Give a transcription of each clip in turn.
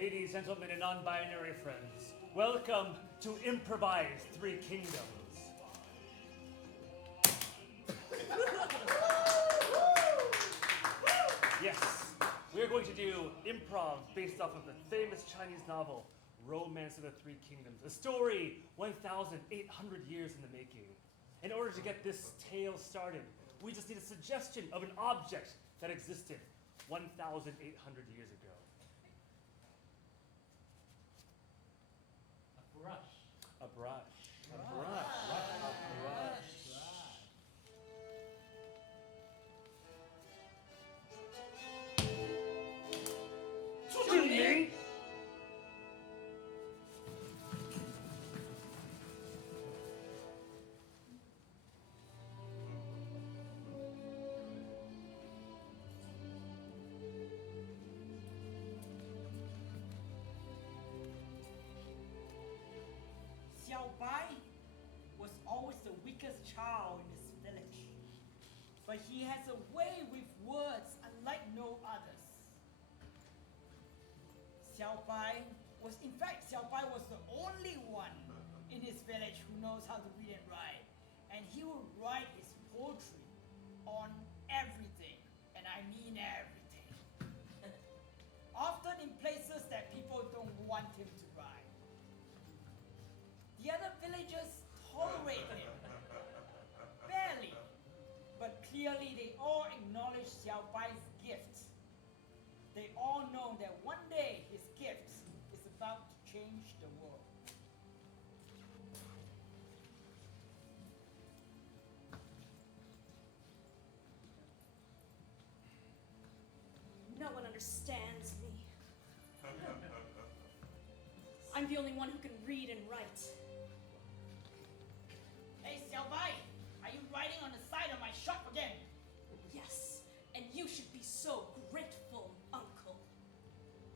Ladies, gentlemen, and non-binary friends, welcome to Improvised Three Kingdoms. Yes, we're going to do improv based off of the famous Chinese novel, Romance of the Three Kingdoms, a story 1,800 years in the making. In order to get this tale started, we just need a suggestion of an object that existed 1,800 years ago. A brush. A brush. A brush. A brush. Ming. 小白 was always the weakest child in his village, but he has a way with words unlike no others. Xiao Bai was the only one in his village who knows how to read and write, and he would write his poetry on everything, and I mean everything. Often in places that people don't want him to write. The other villagers tolerate him, barely, but clearly they all acknowledge Xiao Bai's gift. They all know that one day his gift is about to change the world. No one understands me. I'm the only one who can read and write. Hey, Xiao Bai, are you writing on the side of my shop again? Yes, and you should be so grateful, Uncle.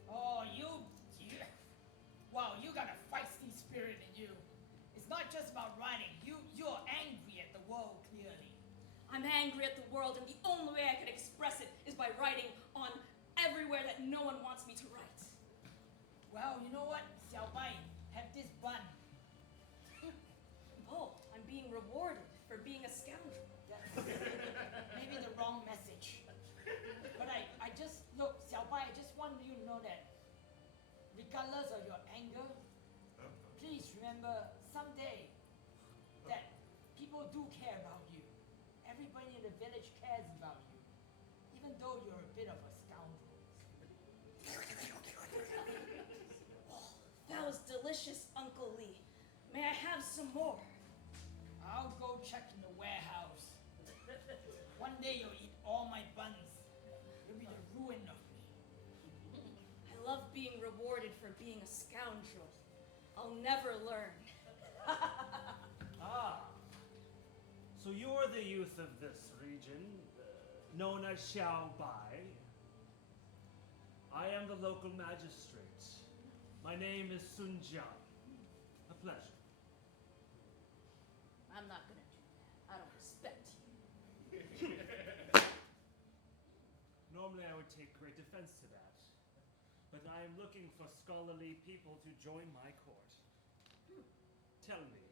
Oh, wow, you got a feisty spirit in you. It's not just about writing. You're angry at the world, clearly. I'm angry at the world, and the only way I can express it is by writing on everywhere that no one wants me to write. Well, you know what, Xiao Bai, have this bun. Oh, I'm being rewarded for being a scoundrel. That's maybe the wrong message. But I just, look, Xiao Bai, I just want you to know that regardless of your anger, please remember someday that people do care about you. Everybody in the village cares about you, even though you're a bit of a scoundrel. Oh, that was delicious, Uncle Lee. May I have some more? I'll go check in the warehouse. One day you'll eat all my buns. You'll be the ruin of me. I love being rewarded for being a scoundrel. I'll never learn. Ah, so you're the youth of this region, known as Xiao Bai. I am the local magistrate. My name is Sun Jiang. A pleasure. I'm not gonna do that. I don't respect you. Normally I would take great offense to that, but I am looking for scholarly people to join my court. Tell me,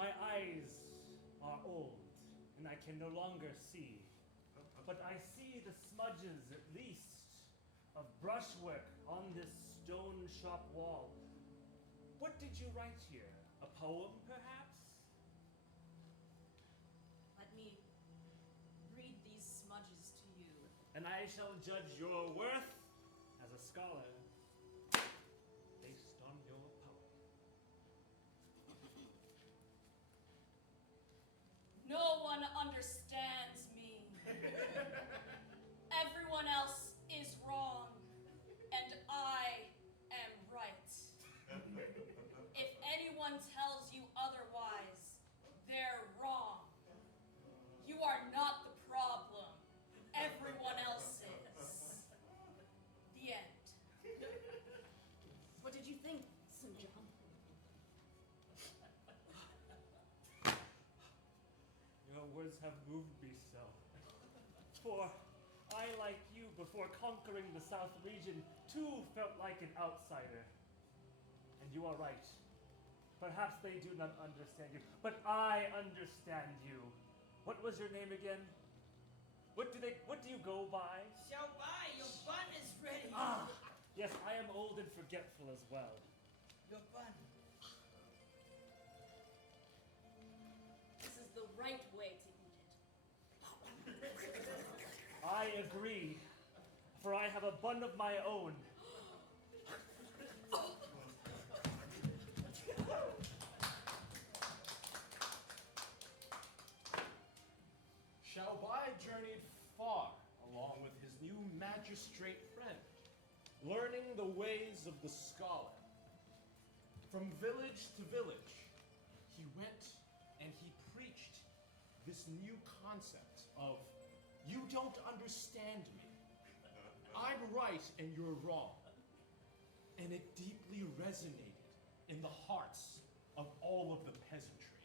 my eyes are old, and I can no longer see, but I see the smudges, at least, of brushwork on this stone shop wall. What did you write here? A poem, perhaps? Let me read these smudges to you. And I shall judge your worth as a scholar based on your poem. No one understands me. Everyone else is wrong, and I am right. If anyone tells you otherwise, they're wrong. You are not the problem. Everyone else is. The end. What did you think, Sun Jiang? Your words have moved me so. For I, like you, before conquering the South region, too felt like an outsider. And you are right. Perhaps they do not understand you, but I understand you. What was your name again? What do you go by? Xiao Bai, your bun is ready. Ah, yes, I am old and forgetful as well. Your bun. This is the right way to eat it. I agree, for I have a bun of my own. Xiao Bai journeyed far along with his new magistrate friend, learning the ways of the scholar. From village to village, he went and he preached this new concept of, you don't understand me. I'm right and you're wrong. And it deeply resonated in the hearts of all of the peasantry.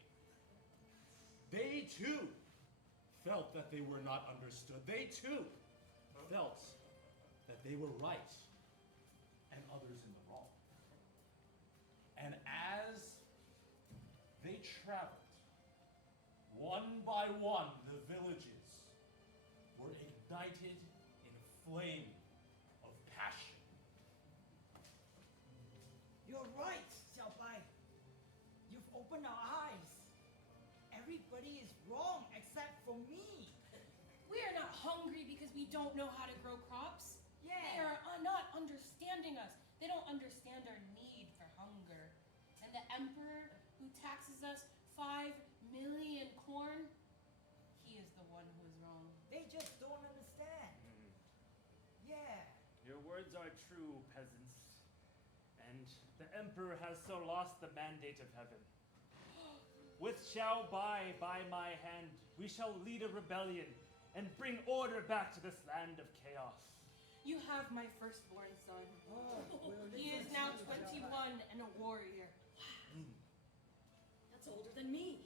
They too felt that they were not understood. They too felt that they were right and others in the wrong. And as they traveled, one by one, the villages were ignited in a flame of passion. You're right, Xiao Bai. You've opened our eyes. Everybody is wrong except for me. We are not hungry because we don't know how to grow crops. Yeah. They are not understanding us. They don't understand our need for hunger. And the emperor who taxes us 5 million corn, he is the one who is wrong. They just don't understand. Yeah. Your words are true, peasants. And the Emperor has so lost the mandate of heaven. With Xiao Bai by my hand, we shall lead a rebellion and bring order back to this land of chaos. You have my firstborn son. He is now 21 and a warrior. That's older than me.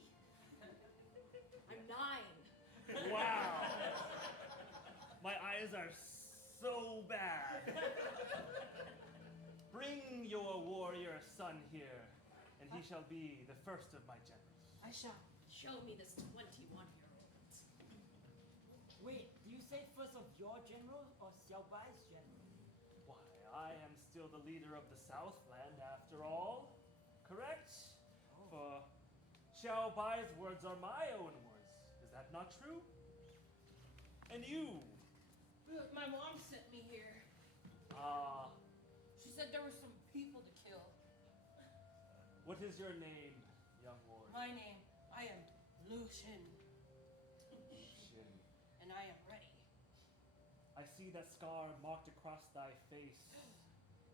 I'm 9. Wow! My eyes are so bad. Bring your warrior son here, and he shall be the first of my generals. I shall. Show me this 21-year-old. Wait, do you say first of your general or Xiao Bai's general? Why, I am still the leader of the Southland after all. Correct? For Xiao Bai's words are my own words. Is that not true? And you? Look, my mom sent me here. Ah, She said there were some people to kill. what is your name, young warrior? My name, I am Lu Shin, Shin. and I am ready. I see that scar marked across thy face,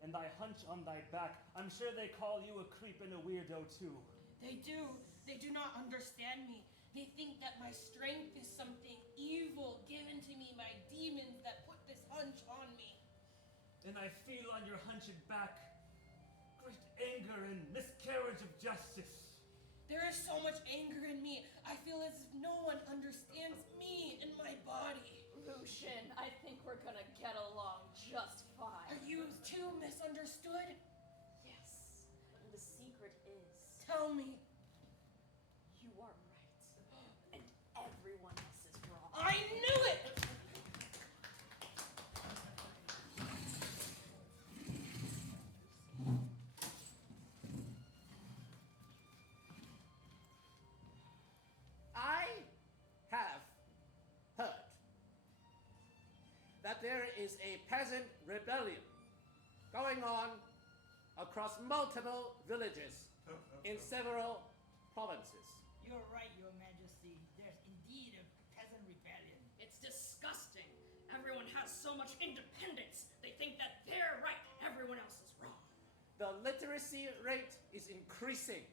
and thy hunch on thy back. I'm sure they call you a creep and a weirdo too. They do. They do not understand me. They think that my strength is something evil given to me by demons that put this hunch on me. And I feel on your hunched back great anger and miscarriage of justice. There is so much anger in me. I feel as if no one understands me and my body. Lucian, I think we're gonna get along just fine. Are you too misunderstood? Yes. And the secret is, Tell me. you are right. And everyone else is wrong. I knew it! I have heard that there is a peasant rebellion going on across multiple villages in several provinces. You're right, Your Majesty. There's indeed a peasant rebellion. It's disgusting. Everyone has so much independence. They think that they're right. Everyone else is wrong. The literacy rate is increasing,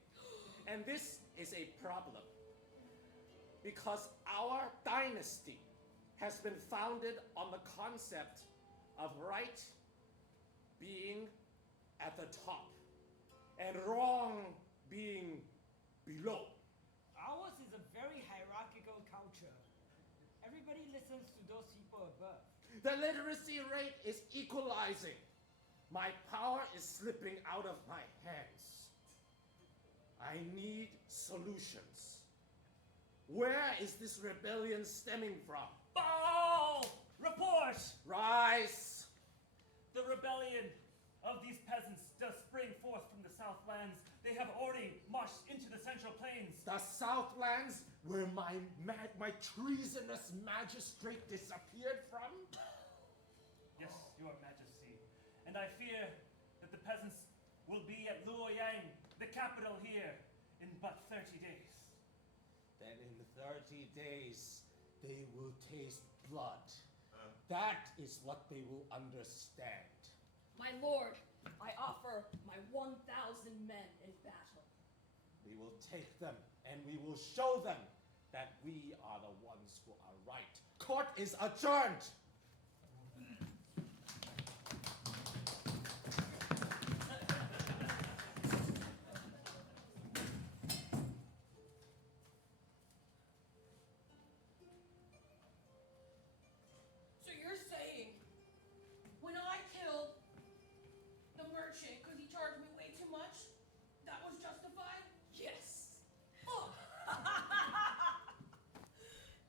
and this is a problem because our dynasty has been founded on the concept of right being at the top and wrong being below. Ours is a very hierarchical culture. Everybody listens to those people above. The literacy rate is equalizing. My power is slipping out of my hands. I need solutions. Where is this rebellion stemming from? Bow! Report! Rise! The rebellion of these peasants does spring forth from the Southlands. They have already marched into the Central Plains. The Southlands, where my treasonous magistrate disappeared from? Yes, Your Majesty. And I fear that the peasants will be at Luoyang, the capital here, in but 30 days. Then in 30 days, they will taste blood. That is what they will understand. My lord, I offer my 1,000 men in battle. We will take them, and we will show them that we are the ones who are right. Court is adjourned! So you're saying, when I killed the merchant because he charged me way too much, that was justified? Yes. Oh.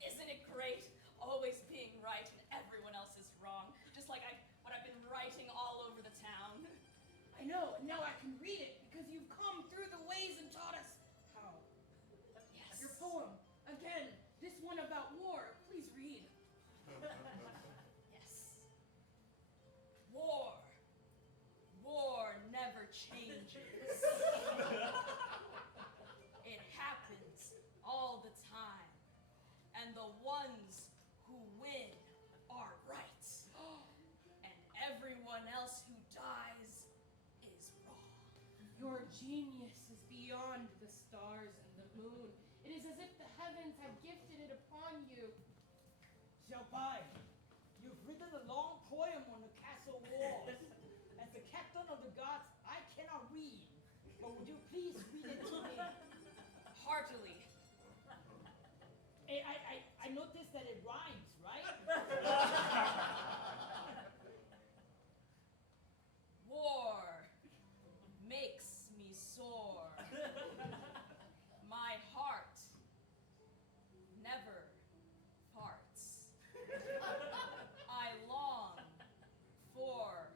Isn't it great? Always being right and everyone else is wrong. Just like what I've been writing all over the town. I know, and now I can read it because you've come through the ways and taught us how. Yes. Your poem, again, this one about war, please read. Yes. War. War never changes. It happens all the time. And the ones who win are right. And everyone else who dies is wrong. Your genius is beyond the stars and the moon. It is as if the heavens had gifted it upon you. Xiaobai, you've written a long poem on the castle walls. As the captain of the guards, I cannot read, but would you please read it to me? Heartily. I noticed that it rhymes, right? War makes me sore. My heart never farts. I long for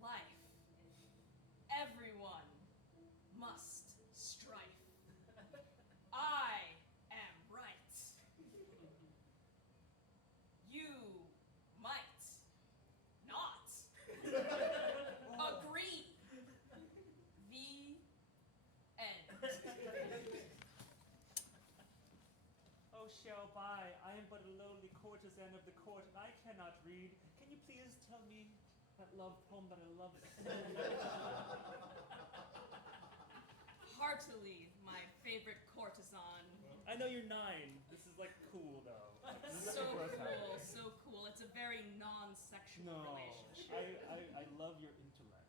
life. Everyone must strife. I am right. You might not agree. The end. Oh, Xiaobai, I am but a lowly courtesan of the court, and I cannot read. Can you please tell me that love poem that I love so much? Heartily, my favorite courtesan. I know you're 9. This is like cool though. This is So super cool, exciting. so cool. It's a very non-sexual No, relationship. I love your intellect.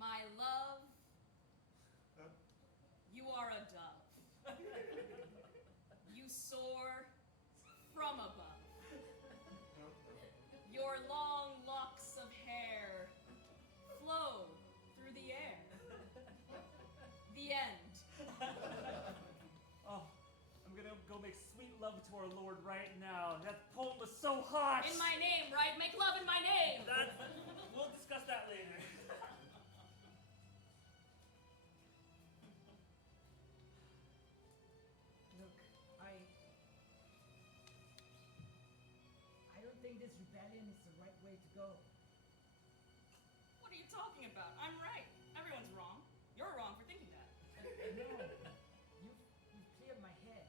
My love, you are a dove. You soar from above. Your long locks of hair flow through the air. The end. Oh, I'm gonna go make sweet love to our Lord right now. That poem was so hot. In my name, right? Make love in my name. We'll discuss that later. Look, I don't think this rebellion is the right way to go. What are you talking about? I'm right. Everyone's wrong. You're wrong for thinking that. No, you've cleared my head.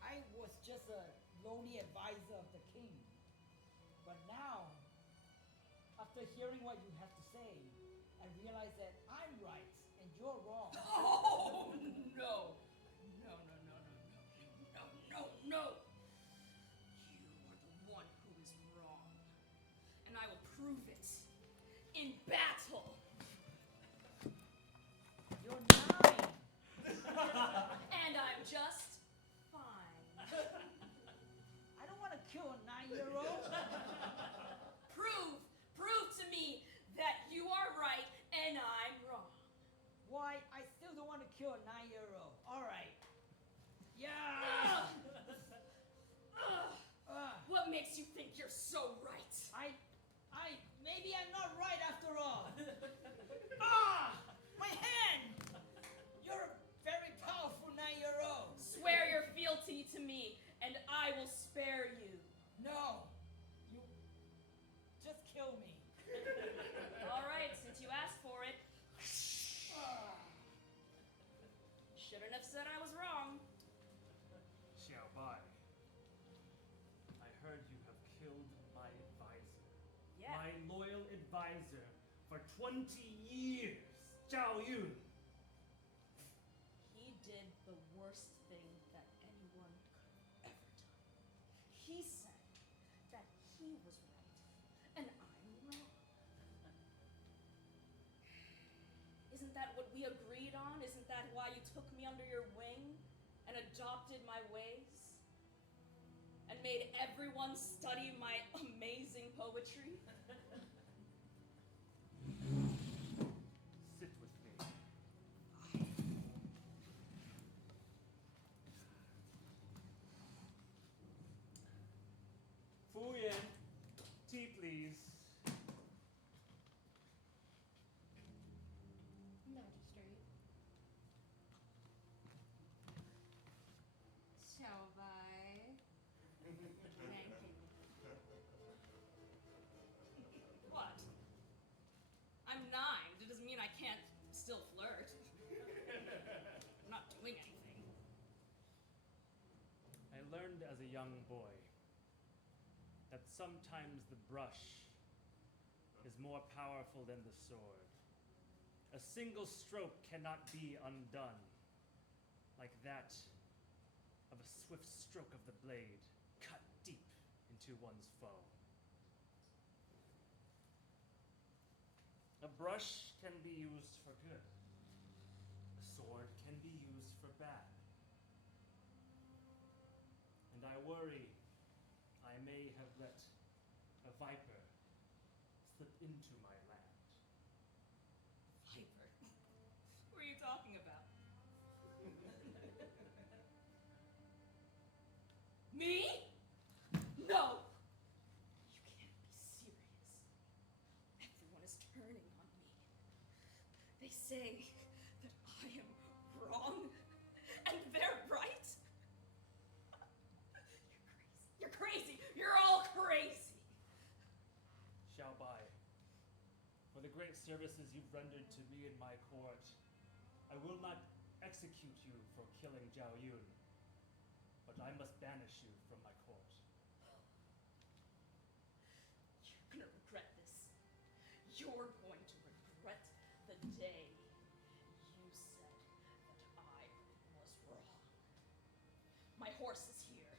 I was just a lowly advisor of the king. But now, after hearing what you have to say, I realize that I'm right and you're wrong. Oh, no. No, no, no, no, no, no, no. You are the one who is wrong. And I will prove it in battle. You're 9. And I'm just fine. I will spare you. No. You just kill me. All right, since you asked for it. Ah. Shouldn't have said I was wrong. Xiao Bai, I heard you have killed my advisor. Yeah. My loyal advisor for 20 years, Zhao Yun. He did the worst thing that anyone could have ever done. He said that he was right and I'm wrong. Isn't that what we agreed on? Isn't that why you took me under your wing and adopted my ways? And made everyone study my amazing poetry? Sit with me. Fu Yan, tea please. Magistrate. Shall I? Thank you. What? I'm 9. It doesn't mean I can't still flirt. I'm not doing anything. I learned as a young boy that sometimes the brush is more powerful than the sword. A single stroke cannot be undone, like that of a swift stroke of the blade cut deep into one's foe. A brush can be used for good. A sword can be used for bad. And I worry I may have let a viper slip into my land. Viper. What are you talking about? Me? No! You can't be serious. Everyone is turning on me. They say that I am wrong and they're right. You're crazy. You're all crazy. Xiao Bai, for the great services you've rendered to me in my court, I will not execute you for killing Zhao Yun, but I must banish you from my court. You're gonna regret this. You're going to regret the day you said that I was wrong. My horse is here.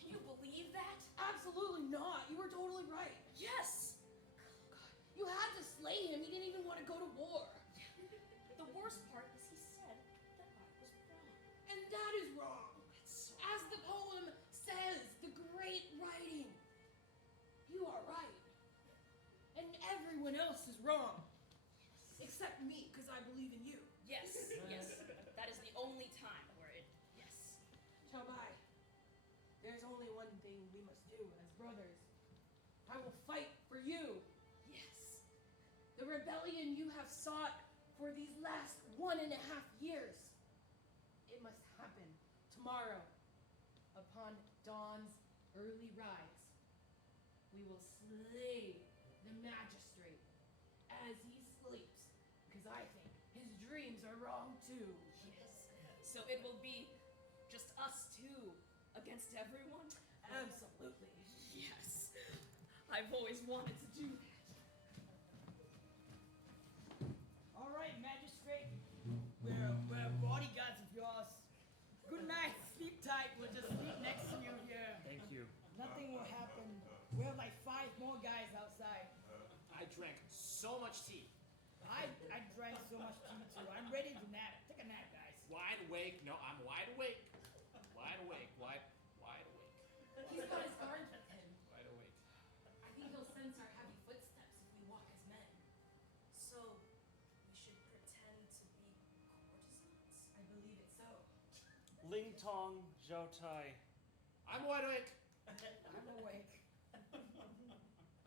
Can you believe that? Absolutely not. You were totally right. Yes! You had to slay him. He didn't even want to go to war. The worst part is he said that I was wrong. And that is wrong. That's so As the poem says, the great writing. You are right. And everyone else is wrong. Except me, because I believe in you. Yes, yes. That is the only time where it. Yes. Xiao Bai, there's only one thing we must do as brothers. I will fight for you. Yes. The rebellion you have sought for these last 1.5 years. It must happen tomorrow upon dawn's early rise. We will slay the magistrate as he sleeps, because I think his dreams are wrong too. Yes. So it will be just us two against everyone? Absolutely. Yes. I've always wanted to do that. All right, magistrate. We're bodyguards of yours. Good night. Sleep tight. We'll just sleep next to you here. Thank you. Nothing will happen. We have like 5 more guys outside. I drank so much tea. I drank so much tea too. I'm ready to nap. Take a nap, guys. Wide awake. No, I'm wide awake. Wide awake. Wide awake. He's got his guards with him. Wide awake. I think he'll sense our heavy footsteps if we walk as men. So, we should pretend to be courtesans? I believe it so. Ling Tong, Zhao Tai, I'm wide awake. I'm awake. I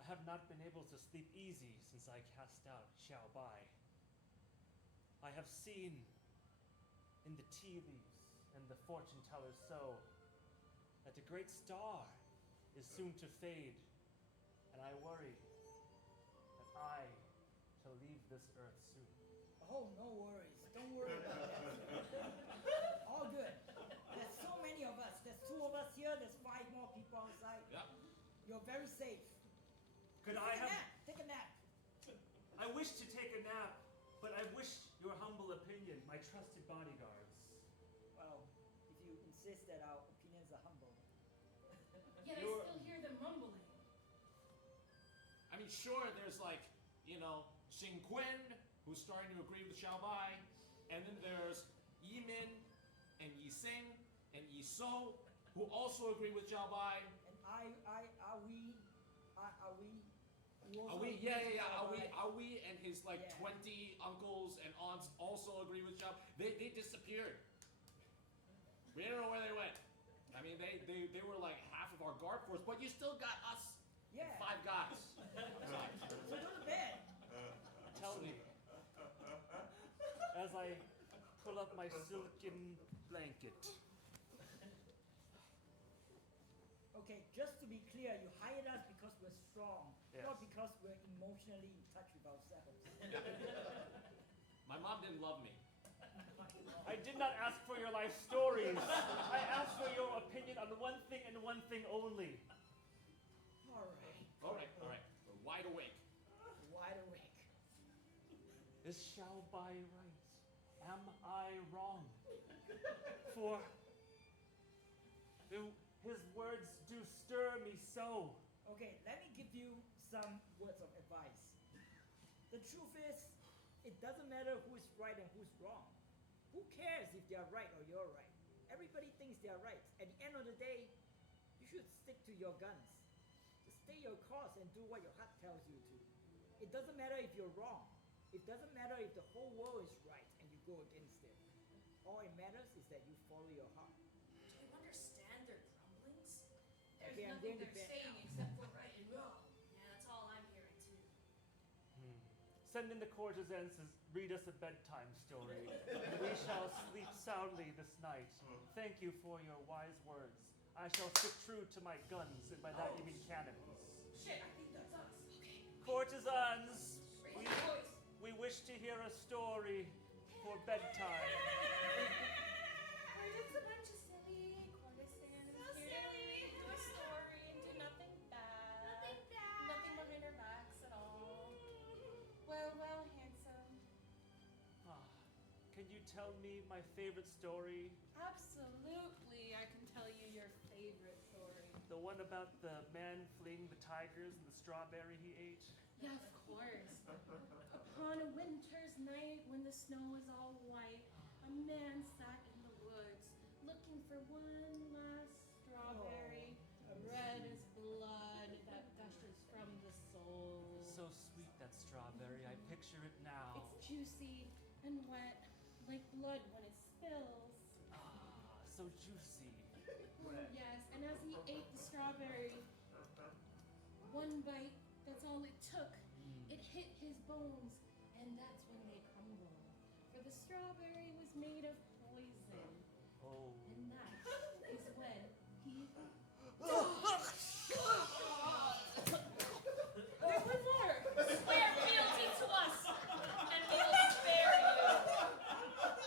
I have not been able to sleep easy since I cast out Xiao Bai. I have seen in the tea leaves and the fortune tellers so that the great star is soon to fade, and I worry that I shall leave this earth soon. Oh, no worries. Don't worry about that. All good. There's so many of us. There's 2 of us here. There's 5 more people outside. Yeah. You're very safe. Could I have... Take a nap. I wish to take a nap, but I wish your humble opinion, my trusted bodyguards. Well, if you insist that our opinions are humble. Yet I still hear them mumbling. I mean, sure, there's like, Xing Qin, who's starting to agree with Xiao Bai, and then there's Yi Min and Yi Xing and Yi So, who also agree with Xiao Bai. And are we? Are we and his like Yeah. 20 uncles and aunts also agree with Xiao? They disappeared. We don't know where they went. I mean, they were like half of our guard force, but you still got us. Yeah. 5 guys. So go to bed. Tell me, as I pull up my silken blanket. Okay, just to be clear, you hired us because we're strong, Yes. not because we're emotionally in touch with ourselves. My mom didn't love me. I did not ask for your life stories. I asked for your opinion on one thing and one thing only. All right. All right. We're wide awake. Wide awake. Is Xiao Bai right? Am I wrong? For his words do stir me so. Okay, let me give you some words of advice. The truth is, it doesn't matter who's right and who's wrong. Who cares if they're right or you're right? Everybody thinks they're right. At the end of the day, you should stick to your guns. Just stay your course and do what your heart tells you to. It doesn't matter if you're wrong. It doesn't matter if the whole world is right and you go against it. All it matters is that you follow your heart. Do you understand their grumblings? There's Okay, I'm nothing going to they're bed saying now. except for right and wrong. Yeah, that's all I'm hearing too. Send in the courtesans to read us a bedtime story, and we shall sleep soundly this night. Thank you for your wise words. I shall stick true to my guns, and by that you mean cannons. Shit, I think that's us. Okay. Courtesans, Raise your voice. we wish to hear a story for bedtime. We're just a bunch of silly courtesans here to do a story and do nothing bad. Nothing behind our backs at all. Well, handsome. Can you tell me my favorite story? Absolutely, I can tell you your favorite story. The one about the man fleeing the tigers and the strawberry he ate? Yeah, of course. Upon a winter's night when the snow was all white, a man sat in the woods looking for one last strawberry, red as blood that gushes from the soul. So sweet, that strawberry. I picture it now. It's juicy and wet, like blood when it spills. So juicy. Yes, and as he ate the strawberry, one bite, that's all it took. It hit his bones, and that's when they crumbled. For the strawberry was made of poison, Oh. and that is when he There's one more! Swear fealty to us, and we will spare you.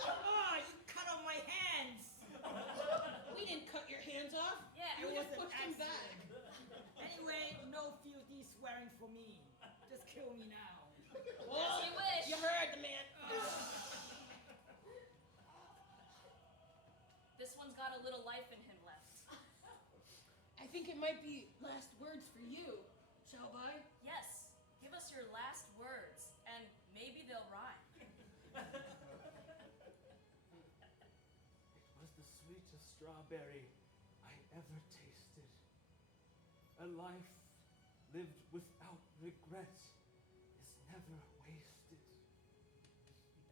Oh, you cut off my hands! We didn't cut your hands off. Yeah, You it just was an pushed him back. accident. Anyway, no fealty swearing for me. Just kill me now. As you wish. You heard the man. This one's got a little life in him left. I think it might be last words for you, shall I? Yes, give us your last words, and maybe they'll rhyme. It was the sweetest strawberry I ever tasted. A life lived without regret is never wasted.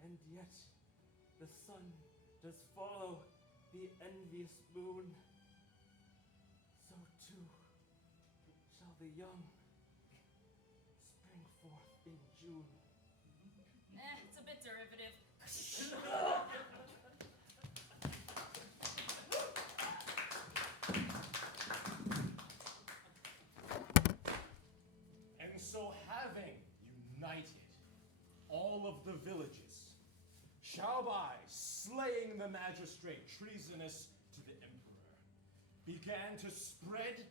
And yet, the sun does follow the envious moon. So too shall the young fortune. It's a bit derivative. And so having united all of the villages, Xiaobai, slaying the magistrate treasonous to the emperor, began to spread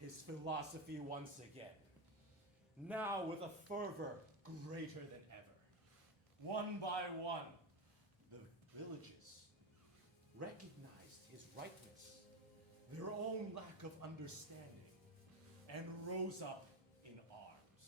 his philosophy once again, now with a fervor greater than ever. One by one, the villages recognized his rightness, their own lack of understanding, and rose up in arms.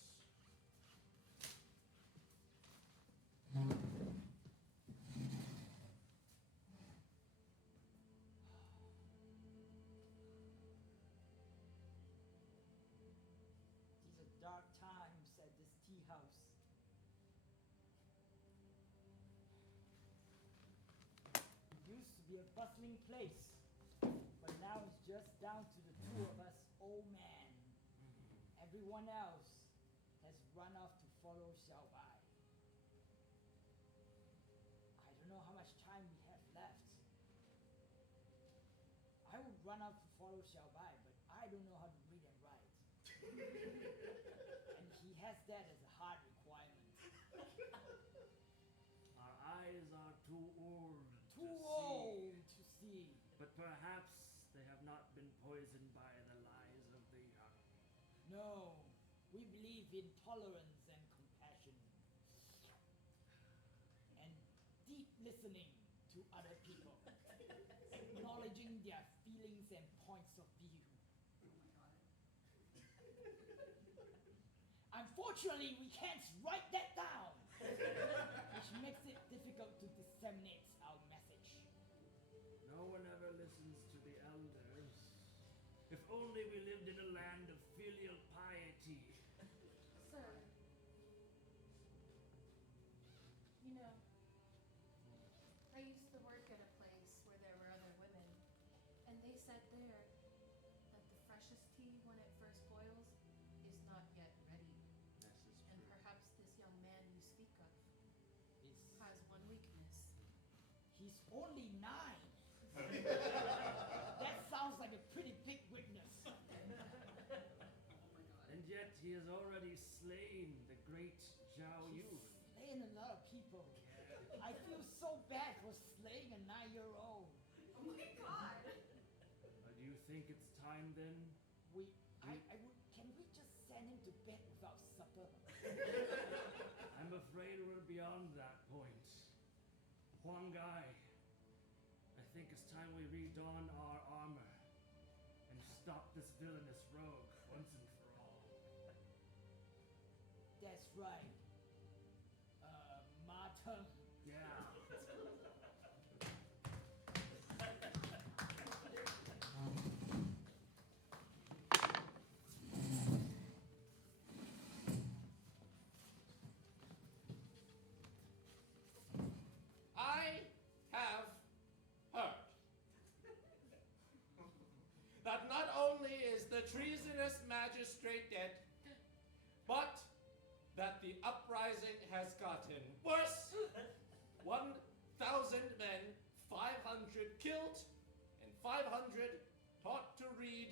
These are dark times at this tea house. It used to be a bustling place, but now it's just down to the two of us old men. Everyone else has run off to follow Xiaobai. I don't know how much time we have left. I would run off to follow Xiaobai, but I don't know how to read and write. And he has that as a hard requirement. Our eyes are too old Too to old to see. see, but perhaps they have not been poisoned by the lies of the young. No, we believe in tolerance and compassion. And deep listening to other people. Acknowledging their feelings and points of view. Unfortunately, we can't write that down, which makes it difficult to disseminate our message. No one ever listens to the elders. If only we lived in a land of filial piety. Sir, you know, I used to work at a place where there were other women, and they said there that the freshest tea when it first boils is not yet ready. This is And perhaps this young man you speak of It's- has one weakness. He's only 9. That sounds like a pretty big witness. And yet he has already slain the great Zhao He's Yun. slaying a lot of people. I feel so bad for slaying a 9-year-old. Oh my god! Do you think it's time then? Can we just send him to bed without supper? I'm afraid we're beyond that point. Huang Gai, I think it's time we redon our armor and stop this villainous rogue once and for all. That's right. Martin. Yeah. I have heard that not only is the treasonous magistrate dead, but that the uprising has gotten worse. 1,000 men, 500 killed, and 500 taught to read,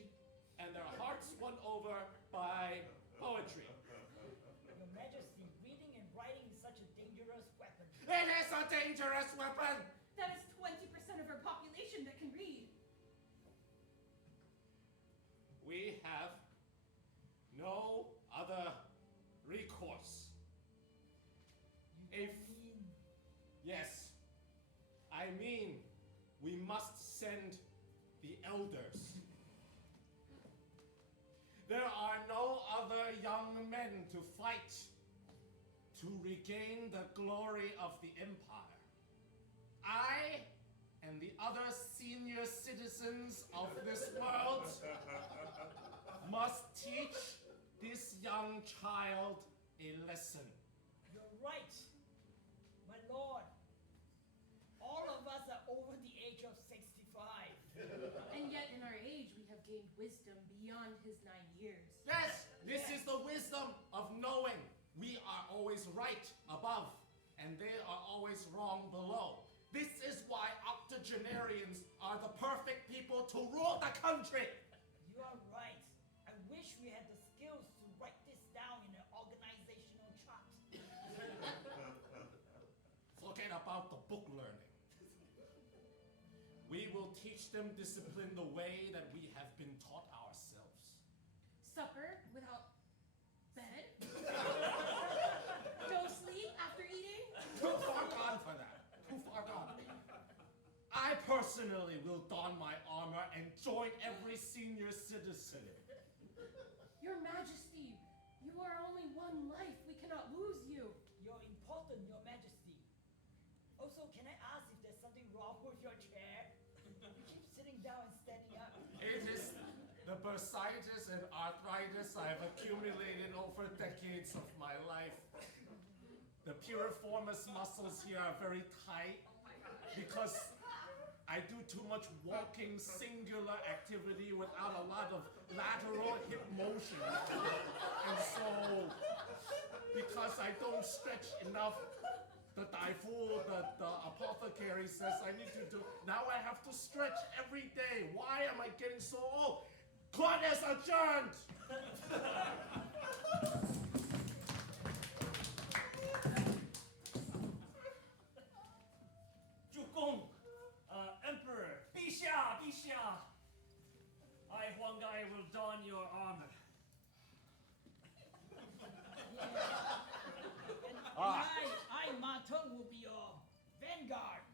and their hearts won over by poetry. Your Majesty, reading and writing is such a dangerous weapon. It is a dangerous weapon! That is 20% of our population that can read. We have no other recourse. You A don't mean Yes, I mean, we must send the elders. There are no other young men to fight to regain the glory of the empire. I and the other senior citizens of this world must teach this young child a lesson. you're right. My lord, all of us are over the age of 65. And yet in our age we have gained wisdom beyond his 9 years. Yes, this is the wisdom of knowing we are always right above, and they are always wrong below. This is why octogenarians are the perfect people to rule the country. You are right. I wish we had the skills to write this down in an organizational chart. Forget about the book learning. We will teach them discipline the way that we have been taught ourselves. Supper without bed? No sleep after eating? Too far gone for that. Too far gone. I personally will don my armor and join every senior citizen. Your Majesty, you are only one life. We cannot lose you. You're important, Your Majesty. Also, can I ask if there's something wrong with your chair? You keep sitting down and standing up. It is the bursitis and arthritis I've accumulated over decades of my life. The piriformis muscles here are very tight because I do too much walking singular activity without a lot of lateral hip motion. And so, because I don't stretch enough, the apothecary says I need to do. Now I have to stretch every day. Why am I getting so old? Court is adjourned! Zhugong, Emperor, Bisha, Bisha. I, Huang Gai, will don your armor. And I, Ma Teng, will be your vanguard.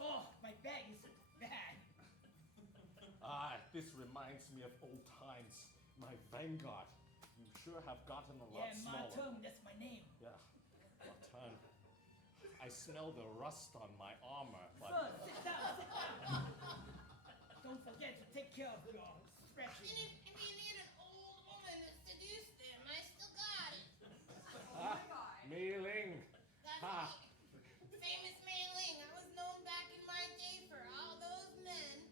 Oh, my bag is bad. This reminds me of old times. My vanguard. You sure have gotten a lot Yeah, Ma smaller. Teng, that's my name. Yeah, Ma Teng. I smell the rust on my armor, Sir, but sit down, sit down. Don't forget to take care of your And stretching. if you need an old woman to seduce them, I still got it. Mei Ling. That's Ha. me. Famous Mei Ling. I was known back in my day for all those men.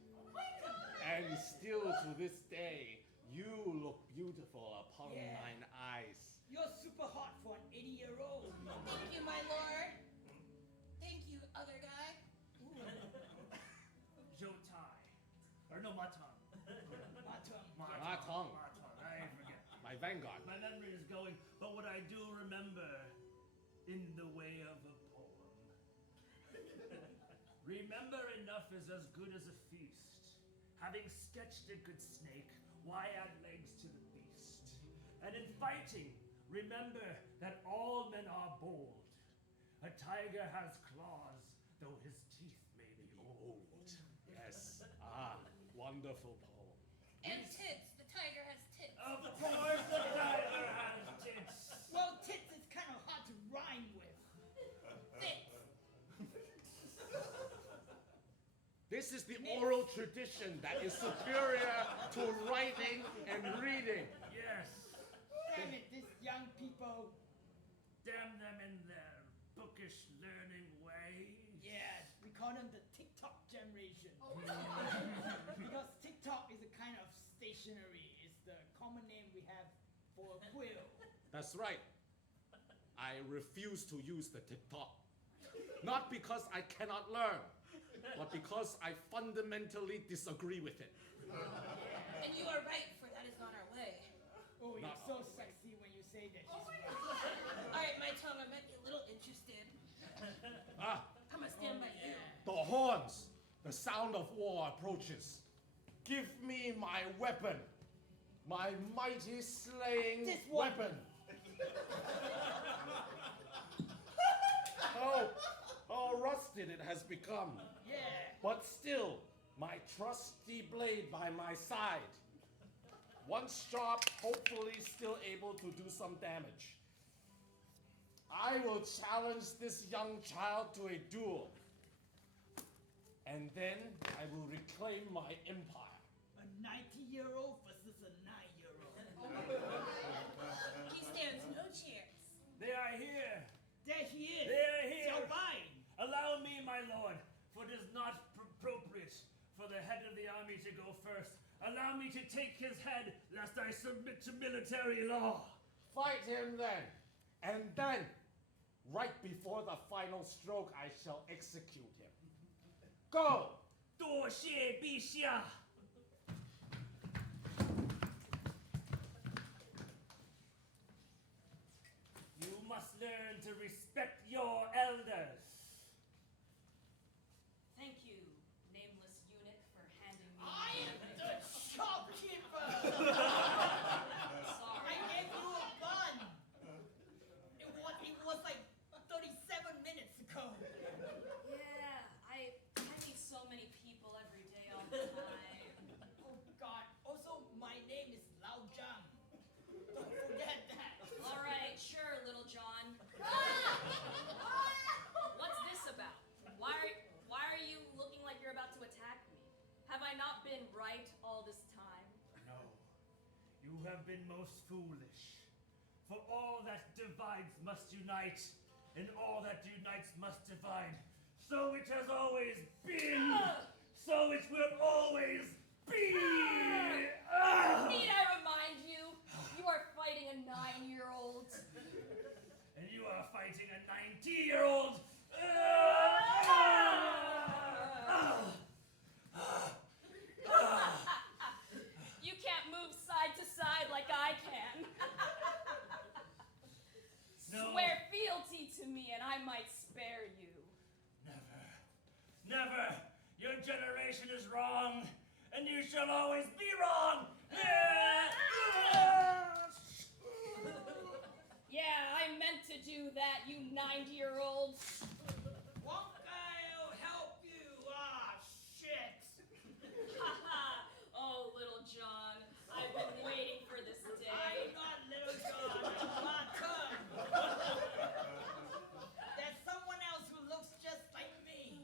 And still to this day, you look beautiful upon Yeah. mine eyes. You're super hot for an 80-year-old. Thank you, my lord. Thank you, other guy. Zhou Tai. Or no, Ma Teng. Ma Teng. Ma Ma Teng. Teng. Ma Teng. I forget. My vanguard. My memory is going, but what I do remember in the way of a poem. Remember enough is as good as a feast. Having sketched a good snake, why add legs to the beast? And in fighting, remember that all men are bold. A tiger has claws, though his teeth may be old. Yes. Wonderful poem. And tits. The tiger has tits. Of course the tiger has tits. Well, tits is kind of hard to rhyme with. Fits. This is the oral tradition that is superior to writing and reading. Yes. Damn it, these young people. Damn them in their bookish learning ways. Yeah, we call them the TikTok generation. Because TikTok is a kind of stationery. It's the common name we have for a quill. That's right. I refuse to use the TikTok. Not because I cannot learn, but because I fundamentally disagree with it. And you are right, for that is not our way. Oh, you're Not so always. sexy when you say that. She's right. All right, my tongue, I might be a little interested. Ah, I'm gonna stand by you. the horns. The sound of war approaches. Give me my weapon. My mighty slaying This one. weapon. How rusted it has become. Yeah. But still, my trusty blade by my side. Once sharp, hopefully still able to do some damage. I will challenge this young child to a duel. And then I will reclaim my empire. A 90-year-old versus a 9-year-old. He stands no chance. They are here. There he is. They are here. Xiao Bai. Allow me, my lord, for it is not appropriate for the head of the army to go first. Allow me to take his head, lest I submit to military law. Fight him then. And then, right before the final stroke, I shall execute him. Go! 多谢陛下。You must learn to respect your elders. Thank you, nameless eunuch, for handing me. I am the shopkeeper. Sorry. I gave you a bun. It was like 37 minutes ago. Yeah, I meet so many people every day, all the time. Oh God. Also, my name is Lao Zhang. Don't forget that. All right, sure, Little John. What's this about? Why are you looking like you're about to attack me? Have I not been right all this time? No, you have been most foolish. For all that divides must unite, and all that unites must divide. So it has always been. So it will always be. Need I remind you? You are fighting a 9-year-old. And you are fighting a 90-year-old. You can't move side to side like I can. No. Swear fealty to me and I might spare you. Never. Never. Your generation is wrong, and you shall always be wrong. Yeah, I meant to do that, you 90-year-old. Won't I help you? Ah, shit. Oh, Little John, I've been waiting for this day. I'm not Little John. I'm Martin. There's someone else who looks just like me.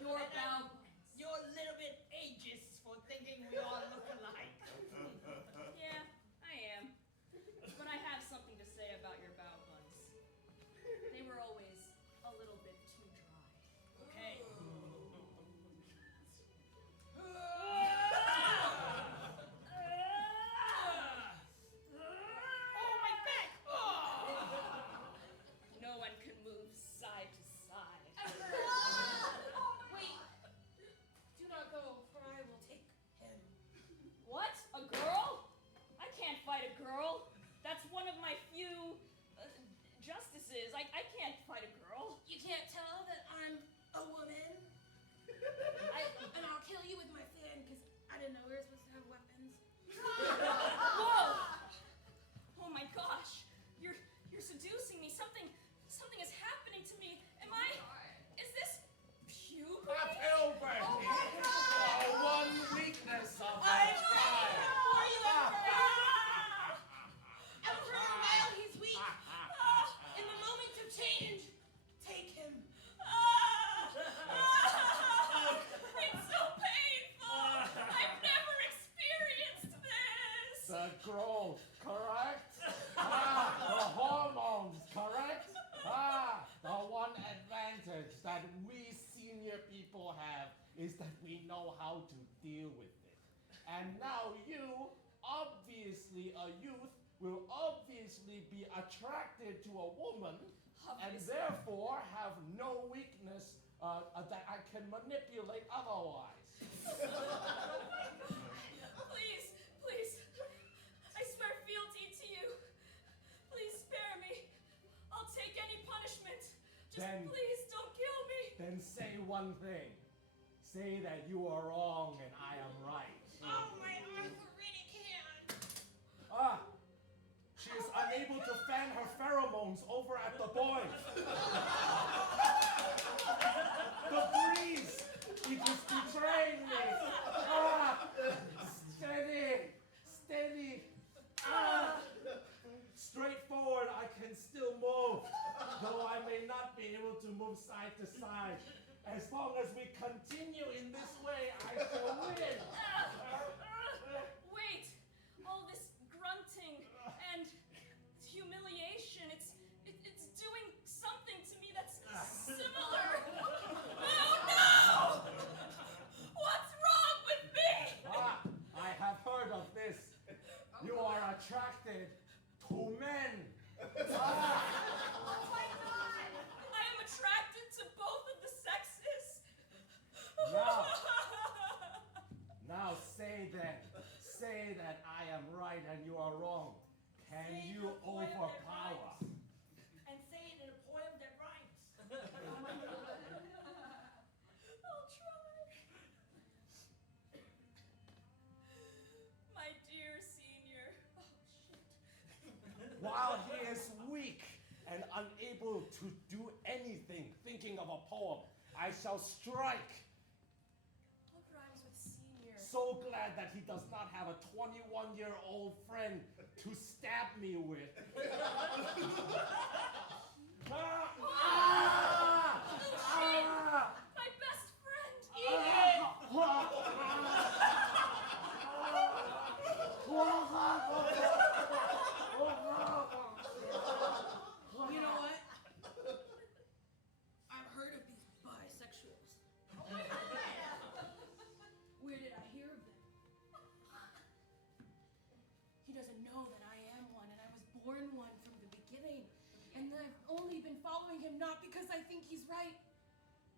You're And bound. you're a little bit ageist for thinking we all look alike. Yeah, I am. But I have something to say about your bow buns. They were always a little bit too dry. Okay. Oh, my back! Oh! No one can move side to side. Wait. Do not go, for I will take him. What? A girl? I can't fight a girl. That's one of my few justices. I can't fight a girl. You can't tell that I'm a woman? And I'll kill you with my fan, because I didn't know we were supposed to have weapons. Whoa! Oh my gosh! You're seducing me. Something is happening to me. Is this puberty? Puberty! Oh my God! The one weakness of I'm that ready tribe. for you, Emperor! Ah! Emperor, while he's weak, in the moment of change, take him. It's so painful! I've never experienced this! The growth, correct? The hormones, correct? The one advantage that we senior people have is that we know how to deal with it. And now you, obviously a youth, will obviously be attracted to a woman and Obviously. therefore have no weakness that I can manipulate otherwise. Please, I swear fealty to you. Please spare me. I'll take any punishment. Just Then- please don't kill me. Then say one thing. Say that you are wrong and I am right. Oh, my arthritic hand. She is unable to fan her pheromones over at the boys. The breeze! It is betraying me! Steady! Straight forward, I can still move, though I may not be able to move side to side. As long as we continue in this way, I shall win! Wait, all this grunting and humiliation, it's doing something to me that's similar. Oh no! What's wrong with me? I have heard of this. You are attracted to men. say that I am right and you are wrong. Can Say you a poem that overpower? rhymes. And say it in a poem that rhymes. I'll try. My dear senior. Oh, shit. While he is weak and unable to do anything, thinking of a poem, I shall strike. What rhymes with senior? So glad that he does not have a 21-year-old friend to stab me with. My best friend, Ian! You know what? I've heard of these bisexuals. Where did I hear of them? He doesn't know that I am one, and I was born one from the beginning. And I've only been following him not because I think he's right,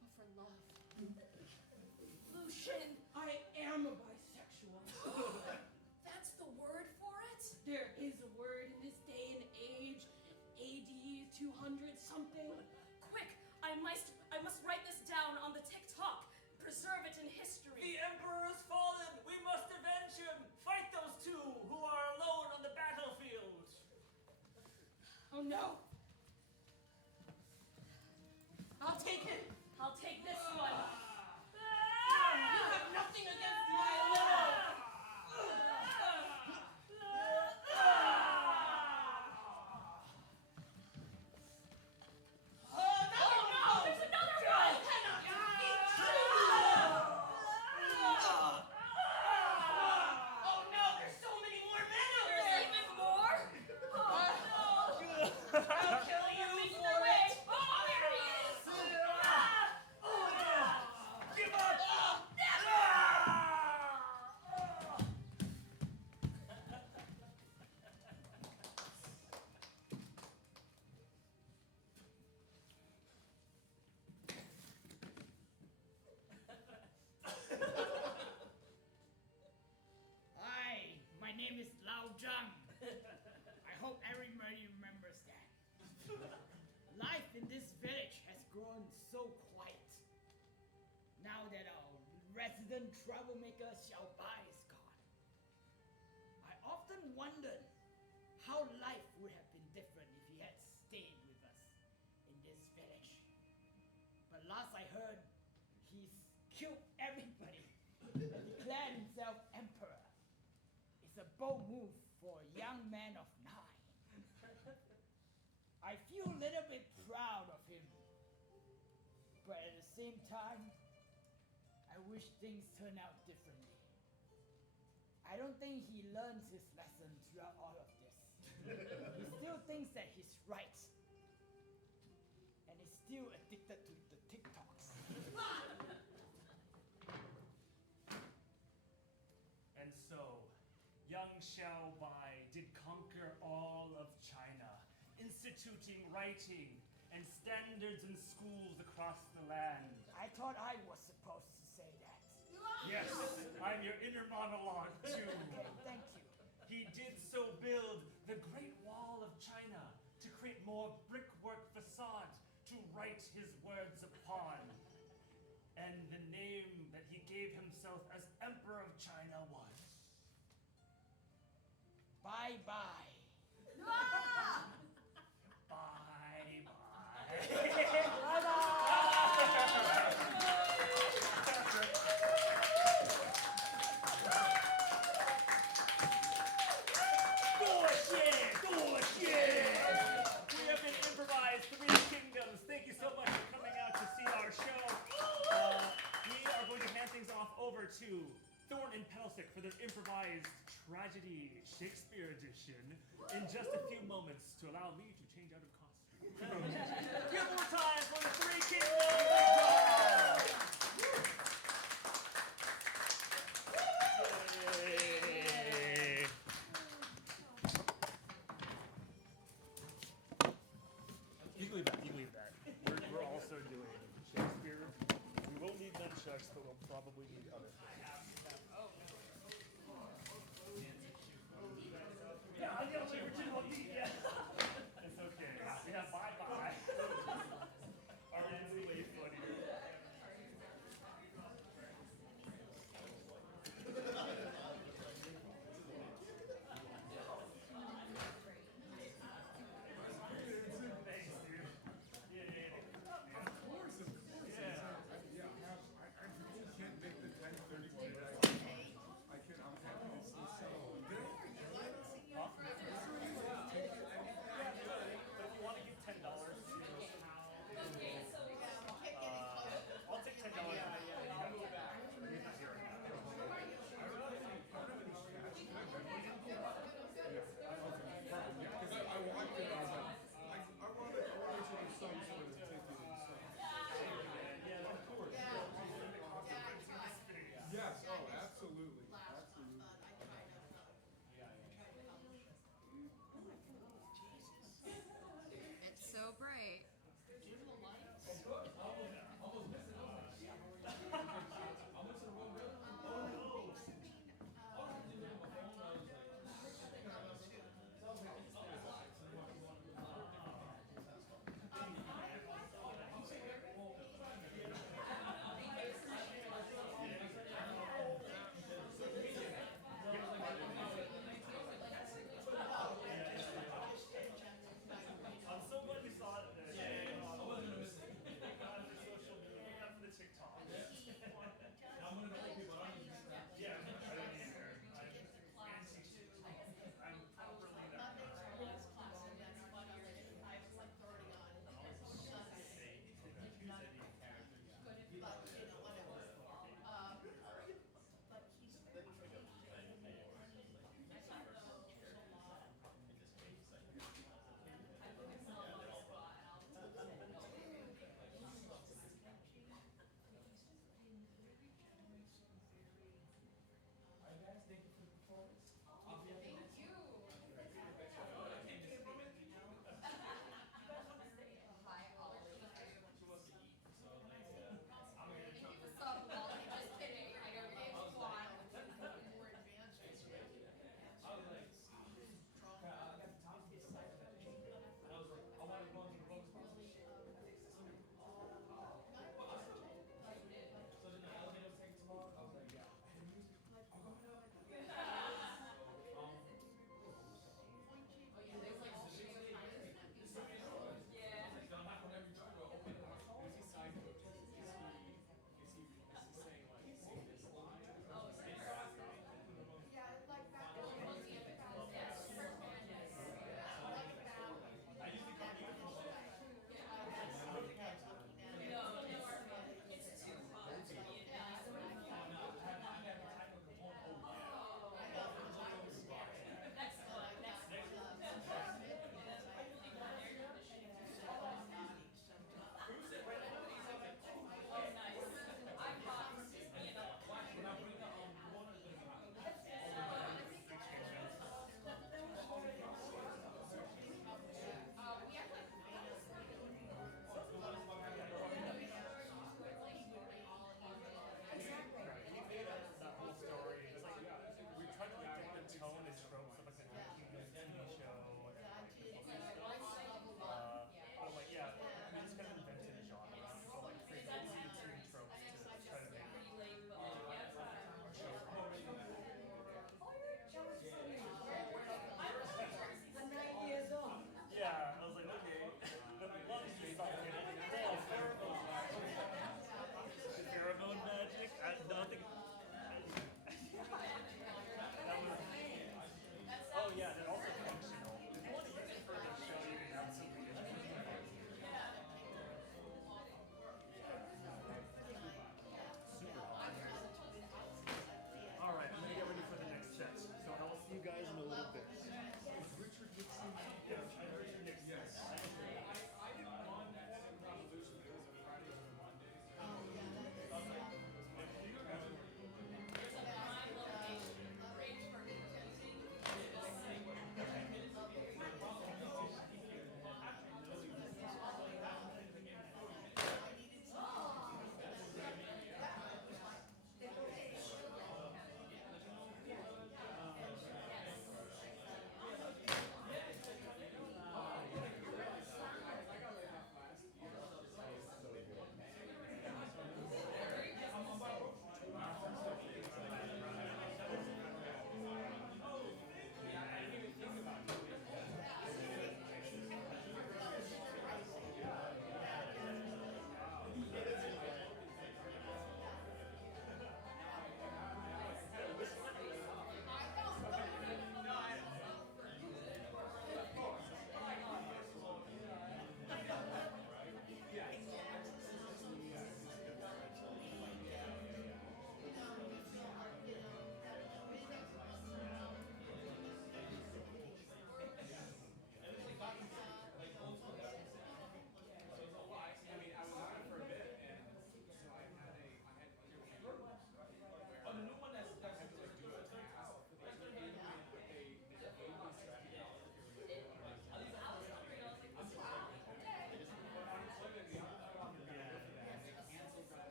but for love. Lucian, I am a bisexual. that's the word for it? There is a word in this day and age, AD 200 something. Quick, I must write this down on the TikTok. Preserve it in history. The Emperor is fallen! We must avenge him! Fight those two who are alone on the battlefield! Oh no! I'll take it! I'll take this one. You have nothing against my love! Oh no! There's another one! Oh no, there's so many more men out There's there! even more? Oh no! I'll kill you Making for their way. it! Oh, there he is! Give up! Hi, my name is Lao Zhang. I hope everybody remembers that. Life in this village has grown so quiet. Now that our resident troublemaker Xiao Bai is gone, I often wondered how life would have been different if he had stayed with us in this village. But last I heard, he's killed everybody and declared himself emperor. It's a bold move for a young man of 9. I feel a little bit proud of him, but at the same time, I wish things turned out differently. I don't think he learns his lesson throughout all of this. He still thinks that he's right, and is still addicted to the TikToks. And so, young Xiao Bai did conquer all of China, instituting writing and standards in schools across the land. I thought I was supposed to say that. Yes, I'm your inner monologue too. Okay, thank you. He did so build the Great Wall of China to create more brickwork facade to write his words upon. And the name that he gave himself as Emperor of China was... Bye-bye. Bullshit! Bullshit! We have been Improvised Three Kingdoms. Thank you so much for coming out to see our show. We are going to hand things off over to Thorn and Petal for their improvised tragedy Shakespeare edition in just a few moments to allow me to change out of costume. Give more time for the Three Kingdoms! Yay. You can leave that. You can leave that. We're also doing Shakespeare. We won't need nunchucks, but we'll probably need other things.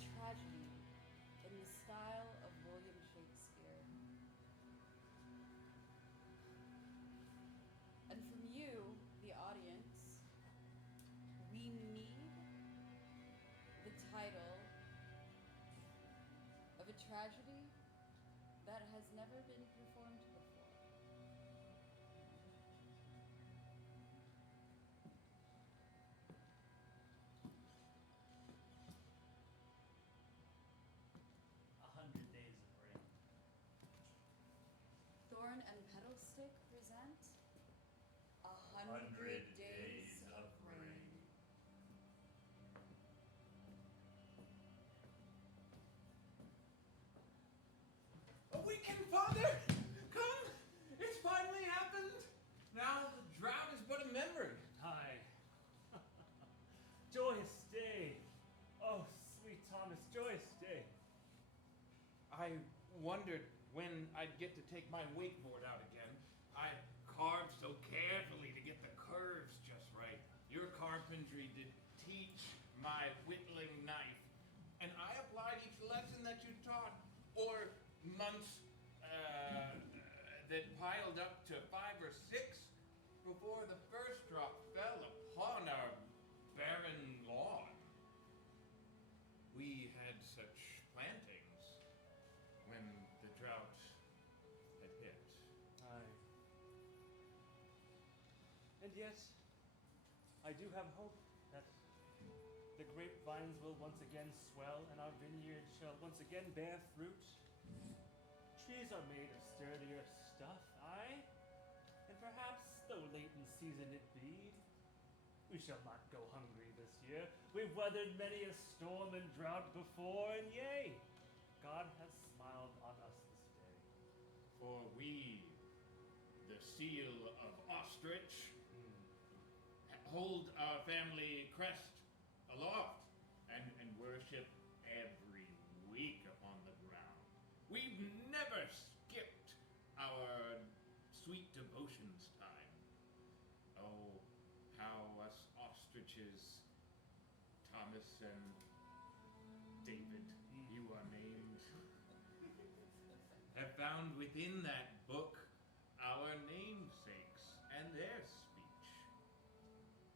tragedy in the style of William Shakespeare. And from you, the audience, we need the title of a tragedy that has never been performed before. Days of Rain. Thorn and Petal Stick present 100 Days of Rain. A weekend, Father! Come! It's finally happened! Now the drought is but a memory. Hi. Joyous day. Oh, sweet Thomas, joyous day. I wondered when I'd get to take my wakeboard out again. I carved so carefully to get the curves just right. Your carpentry did teach my whittling knife, and I applied each lesson that you taught, or months that piled up to 5 or 6 before the first drop fell upon our barren lawn. We had such plantings when the drought had hit. Aye. And yet, I do have hope that the grapevines will once again swell and our vineyard shall once again bear fruit. Trees are made of sturdier stuff, aye? And perhaps, though late in season it be, we shall not go hungry this year. We've weathered many a storm and drought before, and yea, God has smiled on us this day. For we, the seal of ostrich, hold our family crest aloft and worship every week upon the ground. We've never skipped our sweet devotions time. Oh, how us ostriches, Thomas and David, you are named, have found within that book our namesakes and their speech.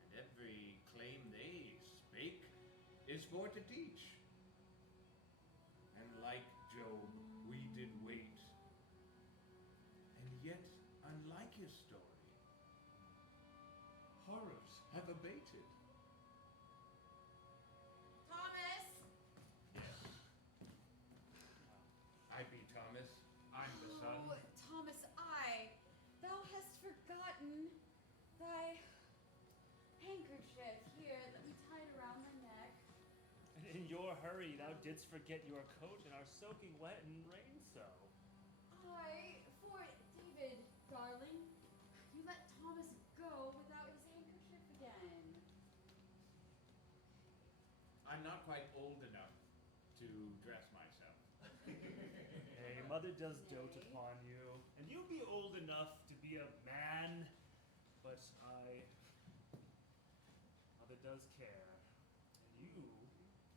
And every claim they spake is for to teach. And like Job, we did wait. And yet, unlike his story, horrors have abated. Thomas! I be Thomas, I'm the son. Oh, Thomas, thou hast forgotten thy handkerchief here that we tied around my neck. And in your hurry, thou didst forget your coat and are soaking wet in rain so. For David, darling, you let Thomas go without his handkerchief again. I'm not quite old enough to dress myself. Hey, mother does dote upon you, and you be old enough to be a man, but mother does care, and you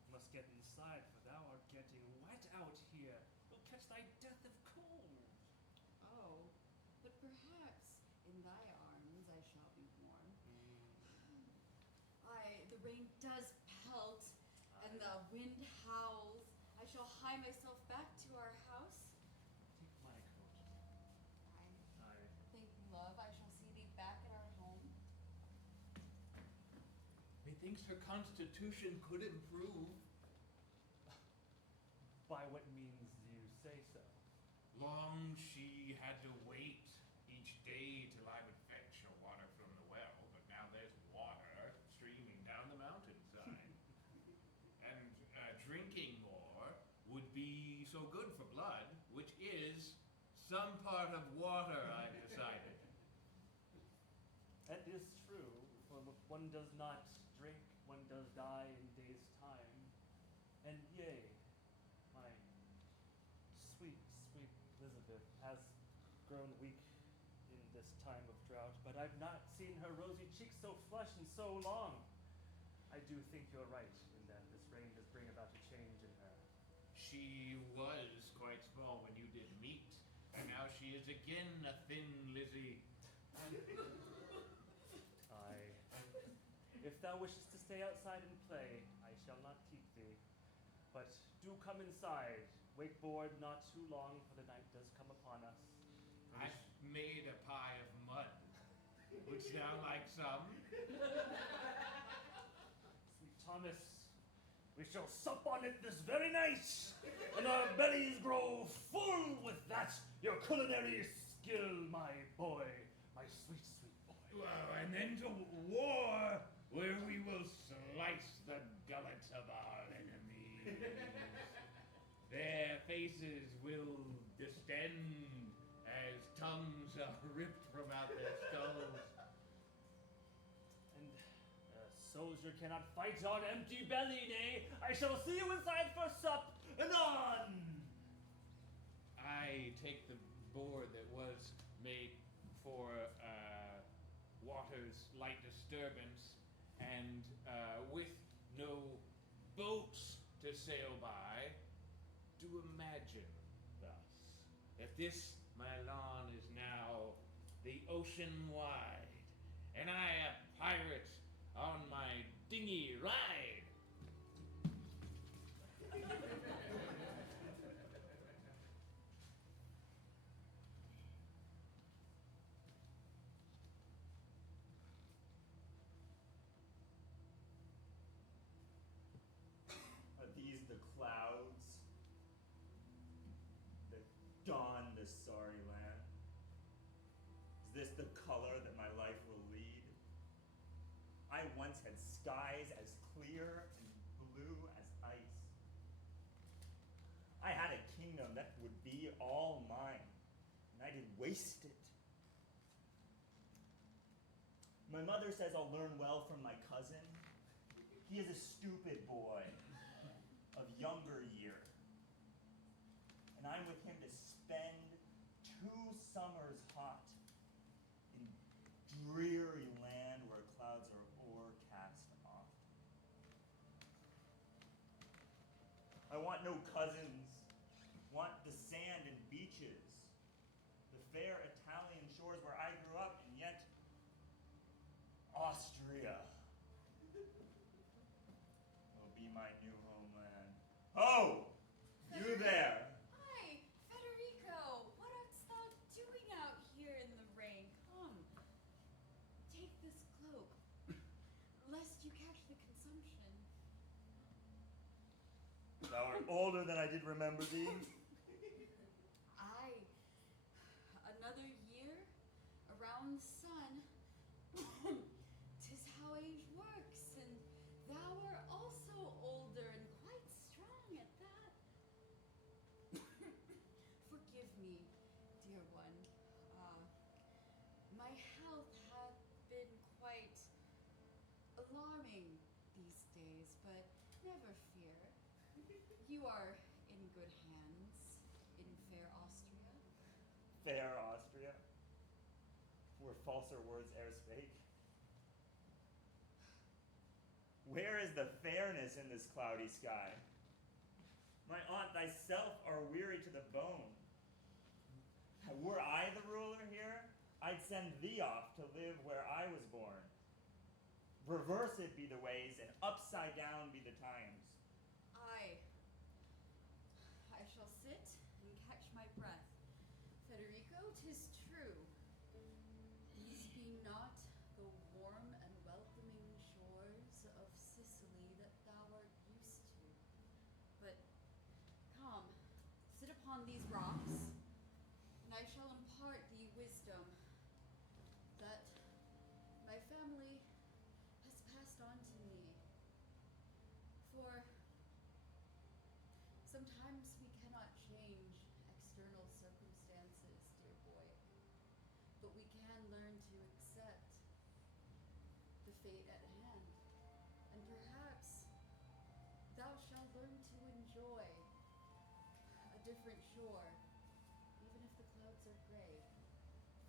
must get inside, for thou art getting wet out here. You'll catch thy death of cold. Oh, but perhaps in thy arms I shall be warm. The rain does pelt, and the wind howls. I shall hie myself back to our house. Take my coat. I think, love, I shall see thee back at our home. Methinks her constitution could improve. By what means do you say so? Long she had to wait each day till I would fetch her water from the well, but now there's water streaming down the mountainside. And drinking more would be so good for blood, which is some part of water, I've decided. That is true, for if one does not drink, one does die in days' time. And yea, my sweet, sweet Elizabeth has grown weak in this time of drought, but I've not seen her rosy cheeks so flushed in so long. I do think you're right in that this rain does bring about a change in her. She was quite small when you did meet, and now she is again a thin Lizzie. Aye. If thou wishest to stay outside and play, I shall not keep thee. But do come inside. Wake board not too long, for the night does come upon us. I've made a pie of mud. Would thou like some? Sweet Thomas, we shall sup on it this very night, and our bellies grow full with that your culinary skill, my boy, my sweet, sweet boy. Well, and then to war, where we will slice the gullets of our enemies. Their faces will distend as tongues are ripped from out their skulls. And a soldier cannot fight on empty belly, nay. I shall see you inside for sup, anon! I take the board that was made for water's light disturbance, and with no boats to sail by, do imagine thus. If this, my lawn, is now the ocean wide, and I a pirate on my dinghy ride. Are these the clouds that dawn this sorry land? Is this the color that my life will lead? I once had skies as clear and blue as ice. I had a kingdom that would be all mine, and I did waste it. My mother says I'll learn well from my cousin. He is a stupid boy of younger year. And I'm with him to spend 2 summers hot in dreary land where clouds are o'ercast oft. I want no cousins, want the sand and beaches, the fair Italian shores where I grew up, and yet Austria will be my new homeland. Oh, you there! Hi, Federico. What art thou doing out here in the rain? Come, take this cloak, lest you catch the consumption. Thou art older than I did remember thee. Aye, another year around the sun. 'Tis how age works, and thou art also older and quite strong at that. Forgive me, dear one. My health hath been quite alarming these days, but never fear. You are in good hands in fair Austria. Fair Austria, where falser words e'er spake. Where is the fairness in this cloudy sky? My aunt, thyself are weary to the bone. Were I the ruler here, I'd send thee off to live where I was born. Reversed be the ways, and upside down be the times. I shall sit and catch my breath. Federico, 'tis true. These be not the warm and welcoming shores of Sicily that thou art used to. But come, sit upon these rocks, and I shall impart thee wisdom that my family has passed on to me. For sometimes we cannot change external circumstances, dear boy, but we can learn to accept the fate at hand. And perhaps thou shalt learn to enjoy a different shore, even if the clouds are gray.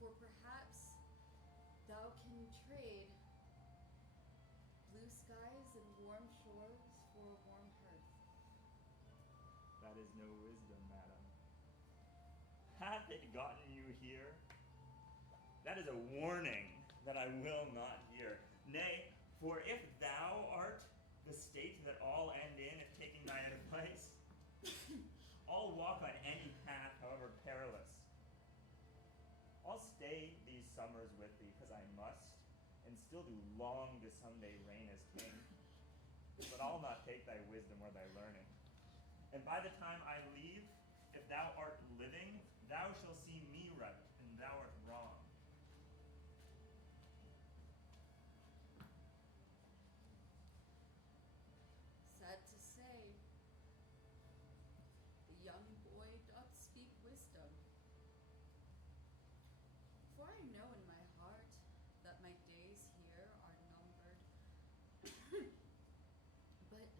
For perhaps thou can trade blue skies and warm shores for a warm hearth. That is no wisdom, madam. Hath it gotten you here? That is a warning that I will not hear. Nay, for if thou art the state that all end in, if taking thy advice, I'll walk on any path, however perilous. I'll stay these summers with thee, because I must, and still do long to someday reign as king. But I'll not take thy wisdom or thy learning. And by the time I leave, if thou art living, thou shalt see me right, and thou art wrong. Sad to say, the young boy doth speak wisdom. For I know in my heart that my days here are numbered. But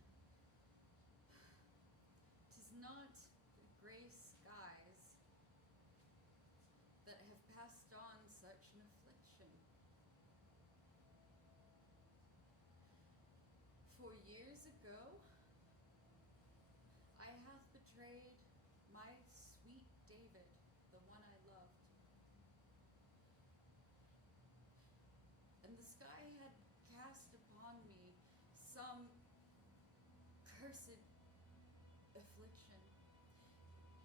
'tis not the gray skies that have passed on such an affliction. For years ago, I hath betrayed my sweet David, the one I loved. And the sky had cast upon me some cursed affliction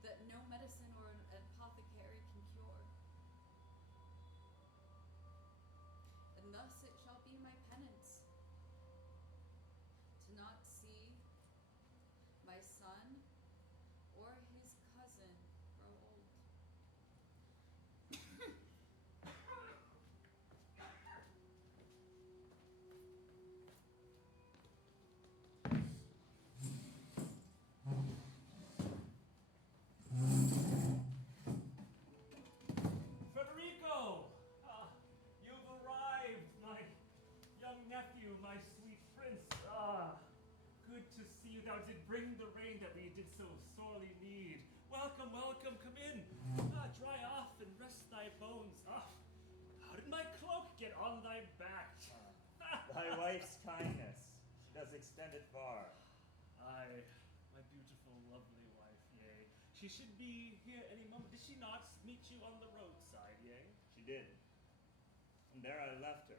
that no medicine or an apothecary can cure. And thus it shall be my penance to not see my son or his cousin grow old. Federico! You've arrived, my young nephew, my sweet prince. Good to see you. Thou did bring the rain that we did so sorely need. Welcome, welcome, come in. Dry off and rest thy bones. How did my cloak get on thy back? Thy wife's kindness, she does extend it far. Aye, my beautiful, lovely wife, yea. She should be here any moment. Did she not meet you on the roadside, yea? She did. And there I left her.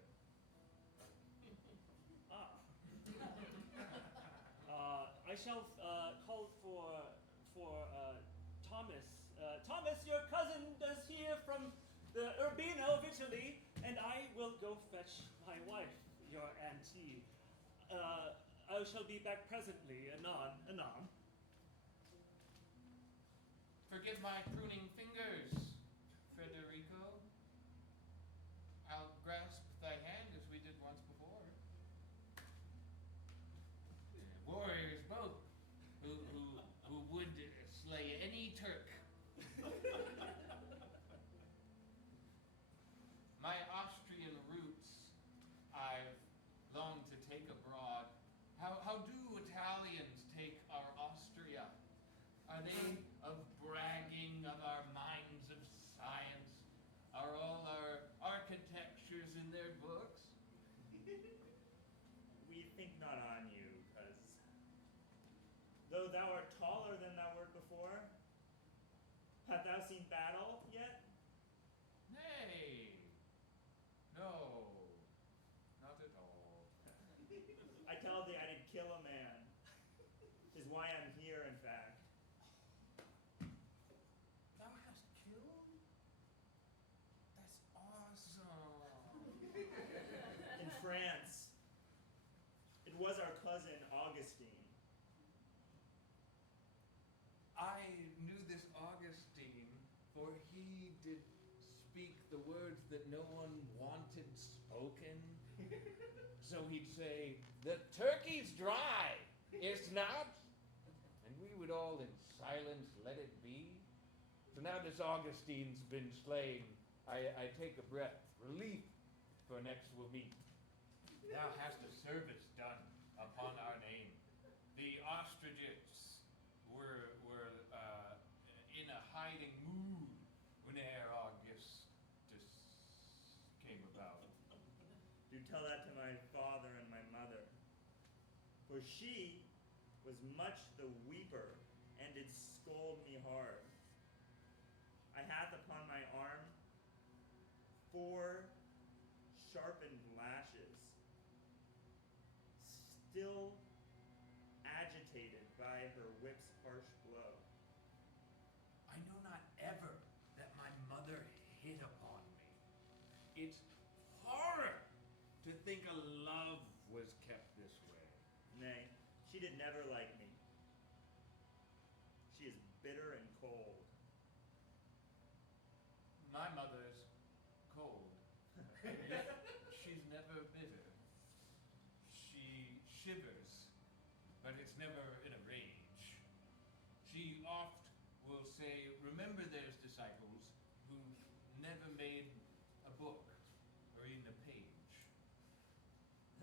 I shall call for Thomas. Thomas, your cousin does hear from the Urbino of Italy, and I will go fetch my wife, your auntie. I shall be back presently, anon. Forgive my pruning fingers, Federico. I'll grasp thy hand as we did once before. Warriors both, who would slay any Turk. My Austrian roots I've longed to take abroad. How do Italians take our Austria? Are they of bragging of our minds of science? Are all our architectures in their books? We think not on you, cause though thou art taller than thou wert before, hast thou seen battle yet? Nay, no, not at all. I tell thee I did kill a man. 'Tis why I'm here, in fact. Thou hast killed? That's awesome. In France. It was our cousin Augustine. I knew this Augustine, for he did speak the words that no one wanted spoken. So he'd say, "The turkey's dry, is not?" And we would all in silence let it be. So now this Augustine's been slain, I take a breath, relief, for next we'll meet. Thou hast a service done upon our name. The ostriches were in a hiding mood when ere Augustus came about. Do tell that to my father and my mother. For she was much the weeper and did scold me hard. I hath upon my arm 4 sharpened lashes, still agitated by her whip's harsh blow. I know not ever that my mother hit upon me. It's horror to think a love was kept this way. Nay, she did never like me. She is bitter and cold. My mother's cold. She's never bitter. She shivers, but it's never in a rage. She oft will say, remember there's disciples who never made a book or even a page.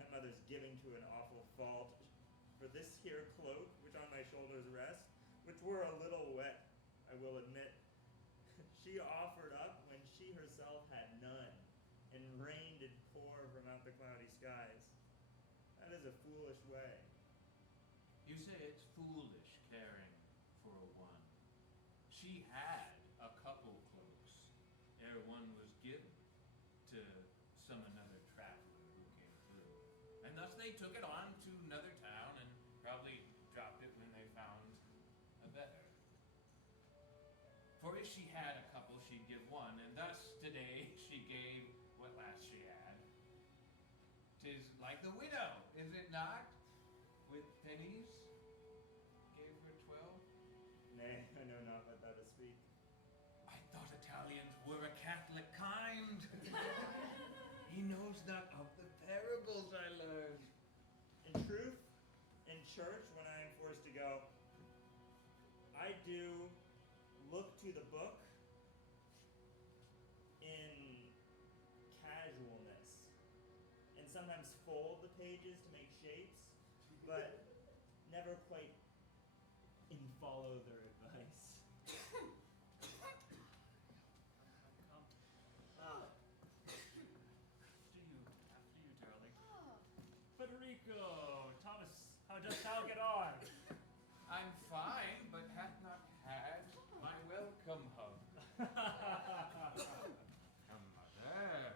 My mother's giving to an awful fault. For this here cloak, which on my shoulders rest, which were a little wet, I will admit, she offered up when she herself had none, and rain did pour from out the cloudy skies. That is a foolish way. You say it's foolish caring for a one. She had a couple cloaks, ere one was given to some another traveler who came through. And thus they took it on to another town and probably dropped it when they found a better. For if she had a couple, she'd give one, and thus today she gave what last she had. 'Tis like the widow, is it not? With pennies, gave her 12. Nay, I know not what thou dost speak. I thought Italians were a Catholic kind. He knows not of the parables I learned. In truth, in church, when I am forced to go, I do look to the book in casualness, and sometimes fold the pages to make shapes, but never quite follow their advice. After you, darling. Oh, Federico, Thomas, how dost thou get on? I'm fine, but hath not had my welcome hug. Come, mother.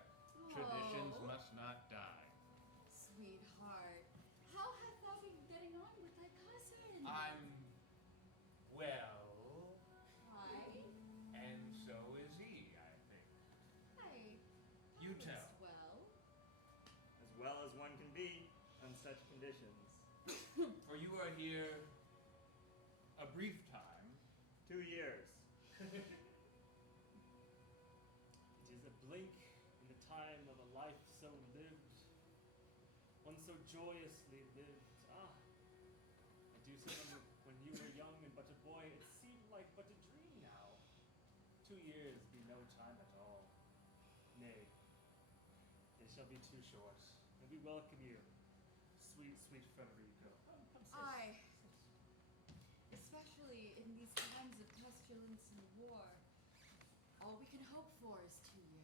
Traditions Oh. must not die. sweetheart, how hast thou been getting on with thy cousin? I'm well, Hi. and so is he, I think. Hi. You All is tell. As well as one can be on such conditions. For you are here a brief time. 2 years. It is a blink in the time of a life so lived, one so joyously lived. I do so remember when you were young and but a boy, it seemed like but a dream now. 2 years be no time at all. Nay, it shall be too short, and we welcome you, sweet, sweet Federico. Come sit. Aye. Especially in these times of pestilence and war. All we can hope for is 2 years.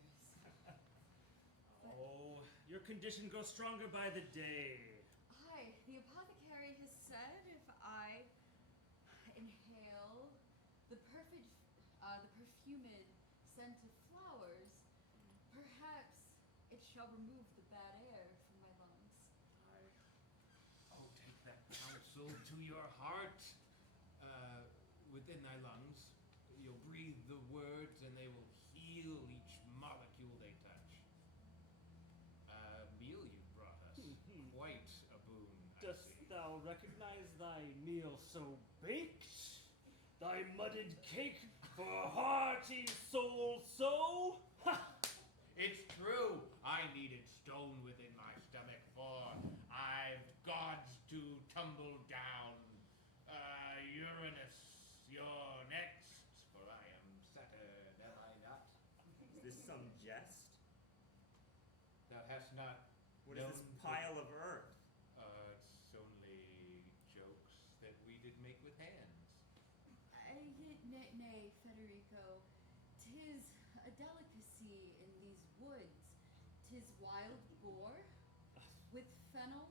Oh, your condition grows stronger by the day. Aye, the apothecary has said if I inhale the perfumed scent of flowers, perhaps it shall remove the bad air from my lungs. Oh, take that counsel to your heart. Within thy lungs, you'll breathe the words and they will heal each molecule they touch. Meal you brought us. Quite a boon, I Dost see. thou recognize thy meal so baked? Thy mudded cake for hearty soul so? Ha! It's true. I needed stone within my stomach, for I've gods to tumble down. Uranus, you're next, for I am Saturn, am I not? Is this some jest? Thou hast not What is this known pile of earth? It's only jokes that we did make with hands. Nay, Federico, 'tis a delicacy in these woods. 'Tis wild boar with fennel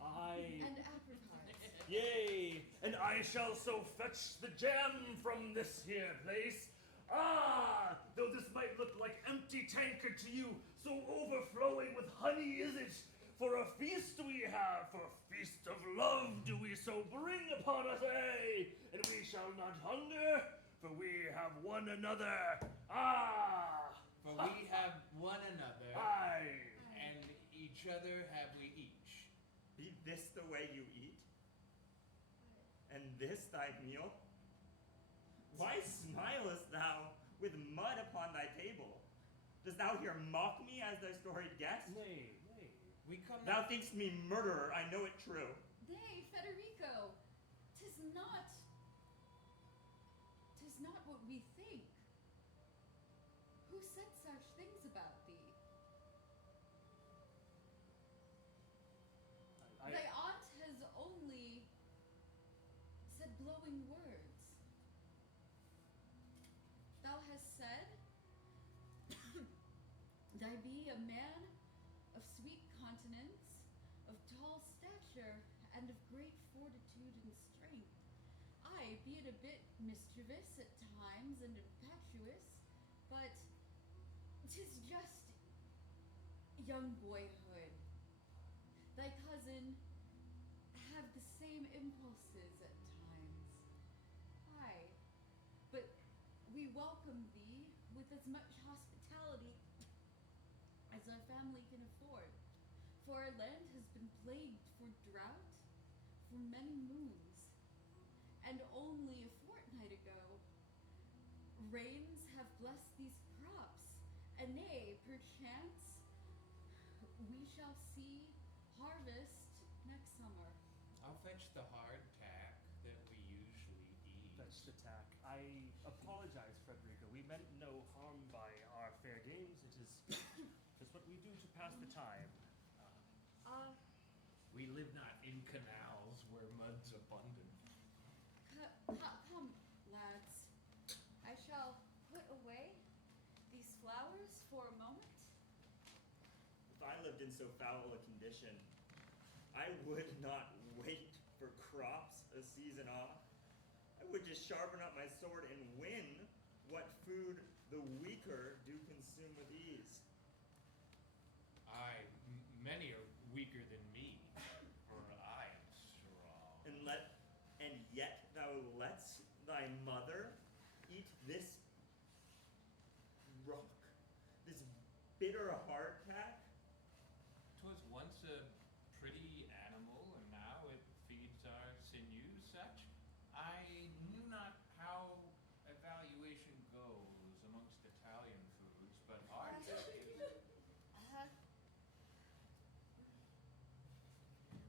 I, and apricots. yea, and I I shall so fetch the gem from this here place. Ah, though this might look like empty tankard to you, so overflowing with honey is it. For a feast we have, for a feast of love do we so bring upon us, and we shall not hunger, for we have one another. Ah! For we have one another, Aye. and each other have we each. Be this the way you eat? And this thy meal? Why smilest thou with mud upon thy table? Dost thou here mock me as thy storied guest? Nay, nay. We come Thou think'st me murderer, I know it true. Nay, Federico, 'tis not what we think. Who said such things about thee? Thy aunt has only said blowing words. Thou hast said, thy be a man of sweet countenance, of tall stature, and of great fortitude and strength. Aye, be it a bit mischievous at times and impetuous, but 'tis just young boyhood. Thy cousin have the same impulses at times. Aye, but we welcome thee with as much hospitality as our family can afford. For our land has been plagued for drought for many moons, and only a fortnight ago rains have blessed these crops, and nay, perchance we shall see harvest next summer. I'll fetch the hardtack that we usually eat. Fetch the tack. I apologize, Frederica. We meant no harm by our fair games. It is just what we do to pass the time. We live not in canals where mud's abundant. Come, lads. I shall put away these flowers for a moment. If I lived in so foul a condition, I would not wait for crops a season off. I would just sharpen up my sword and win what food the weaker do consume with ease. Aye, many are weaker than me, for I am strong. And yet thou lett'st thy mother eat this rock, this bitter hardtack? 'Twas once a pretty animal, and now it feeds our sinews such. I knew not how evaluation goes amongst Italian foods, but ours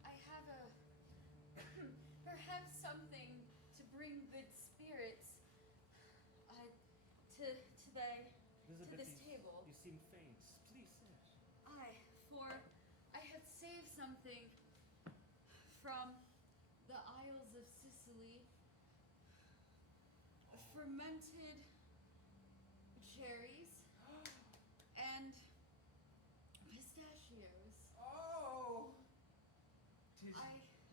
I have perhaps something to bring good spirits to Elizabeth, this table. You seem faint. Please sit. Aye, for I have saved something from the Isles of Sicily. Fermented cherries and pistachios. Oh! 'Tis I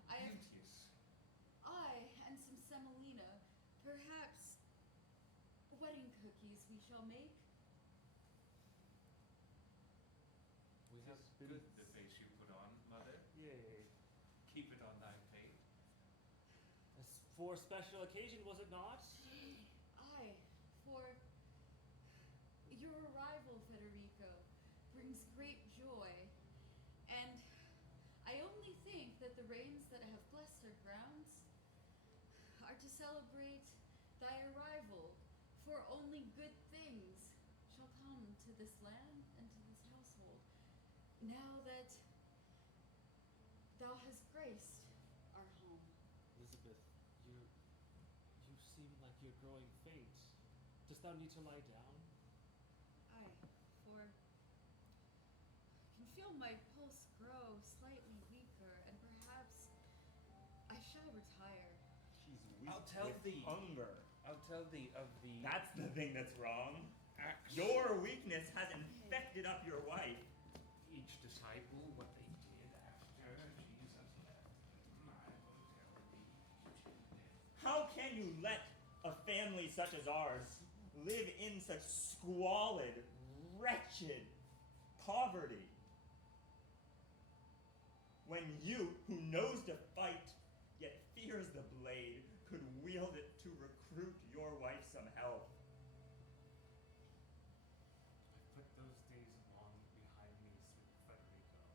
have beauteous. and some semolina. Perhaps wedding cookies we shall make. Was Yes, it good, please. the face you put on, mother? Yay. Keep it on thy fate. For a special occasion, was it not? Aye, for your arrival, Federico, brings great joy, and I only think that the rains that have blessed our grounds are to celebrate thy arrival, for only good things shall come to this land and to this household, now that thou hast graced our home. Elizabeth, you seem like you're growing faint. Dost thou need to lie down? Aye, for I can feel my pulse grow slightly weaker, and perhaps I shall retire. She's weak I'll tell with thee. hunger. I'll tell thee of the That's the thing that's wrong. acts. Your weakness has infected up your wife. Each disciple what they did after Jesus left. I will tell thee. can you let a family such as ours live in such squalid, wretched poverty? When you, who knows to fight, yet fears the blade, could wield it to recruit your wife some help. I put those days long behind me, sweet Federico.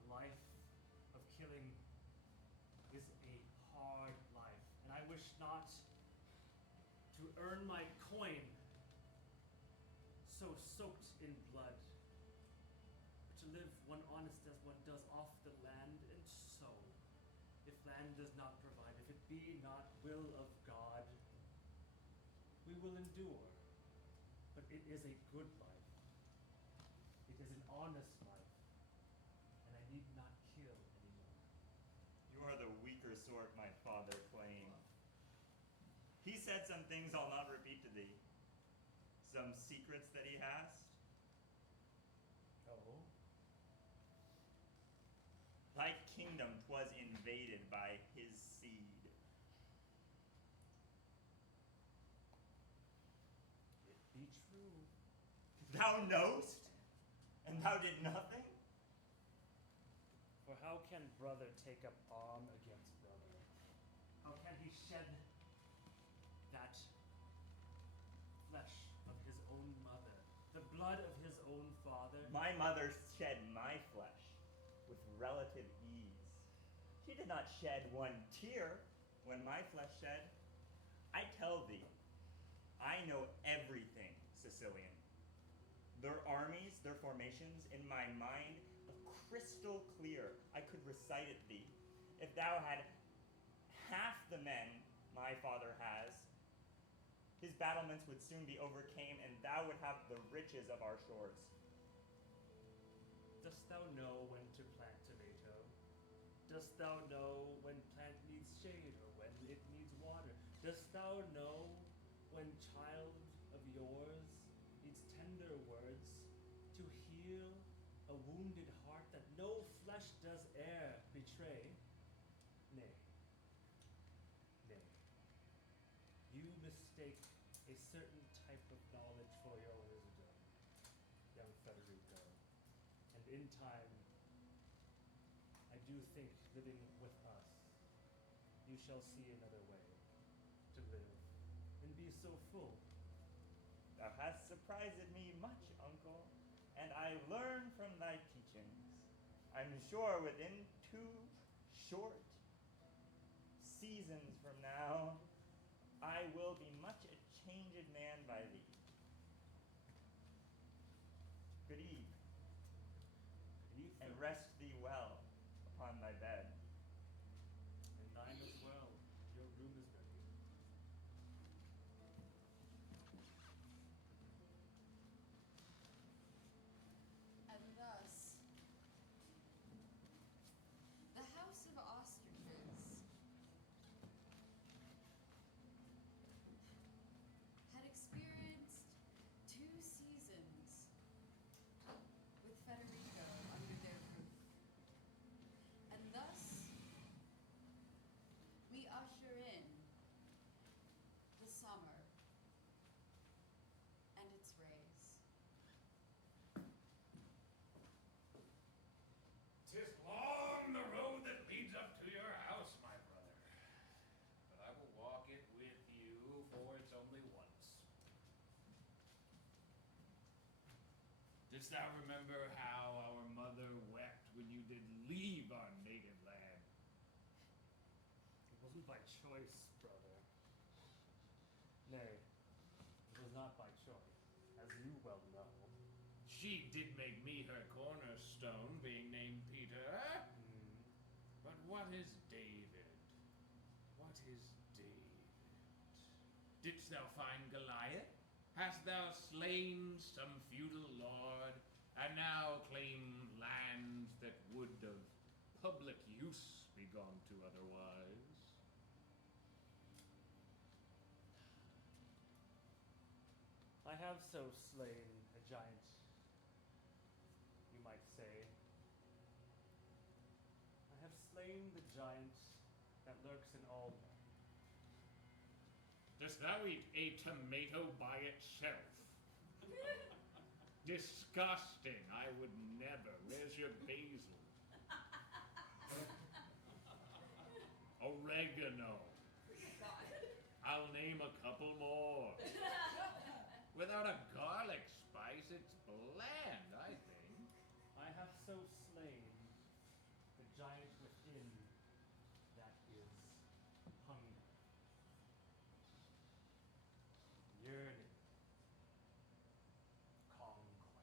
A life of killing is a hard life, and I wish not to earn my coin so soaked in blood, but to live one honest as one does off the land and sow. If land does not provide, if it be not will of God, we will endure. But it is a good life. It is an honest life, and I need not kill anymore. You are the weaker sort my father claimed. He said some things I'll not repeat to thee. Some secrets that he has. Oh? Thy kingdom 'twas invaded by his seed. It be true. Thou knowst, and thou did nothing? For how can brother take up arm against brother? How can he shed that flesh of his own mother, the blood of his own father? My mother shed my flesh with relative ease. She did not shed one tear when my flesh shed. I tell thee, I know everything Sicilian. Their armies, their formations, in my mind, crystal clear. I could recite it thee. If thou had half the men my father has, his battlements would soon be overcame, and thou would have the riches of our shores. Dost thou know when to plant tomato? Dost thou know when plant needs shade or when it needs water? Dost thou know when child of yours needs tender words to heal a wounded heart that no flesh does e'er betray? Nay, nay, you mistake a certain type of knowledge for your wisdom, young Federico. And in time, I do think living with us, you shall see another way to live and be so full. Thou hast surprised me much, uncle, and I learn from thy teachings. I'm sure within 2 short seasons from now, I will be much a changed man by thee. Good eve, and rest thee well upon thy bed. And thine as well. Your room is ready. And thus, the House of Ostriches had experienced 2 seasons with Federico under their roof. And thus, we usher in the summer and its rays. 'Tis long the road that leads up to your house, my brother. But I will walk it with you, for it's only once. Didst thou remember how our mother wept when you did leave our native land? It wasn't by choice, brother. Nay, it was not by choice, as you well know. She did make me her cornerstone, being named Peter. But what is David? What is David? Didst thou find Goliath? Hast thou slain some feudal lord, and now claim lands that would of public use be gone to otherwise? I have so slain a giant, you might say. I have slain the giant that lurks in all Dost thou eat a tomato by itself? Disgusting. I would never. Where's your basil? Oregano. I'll name a couple more. Without a garlic spice, it's bland, I think. I have so slain the giant within that is hunger. Yearning. Conquest.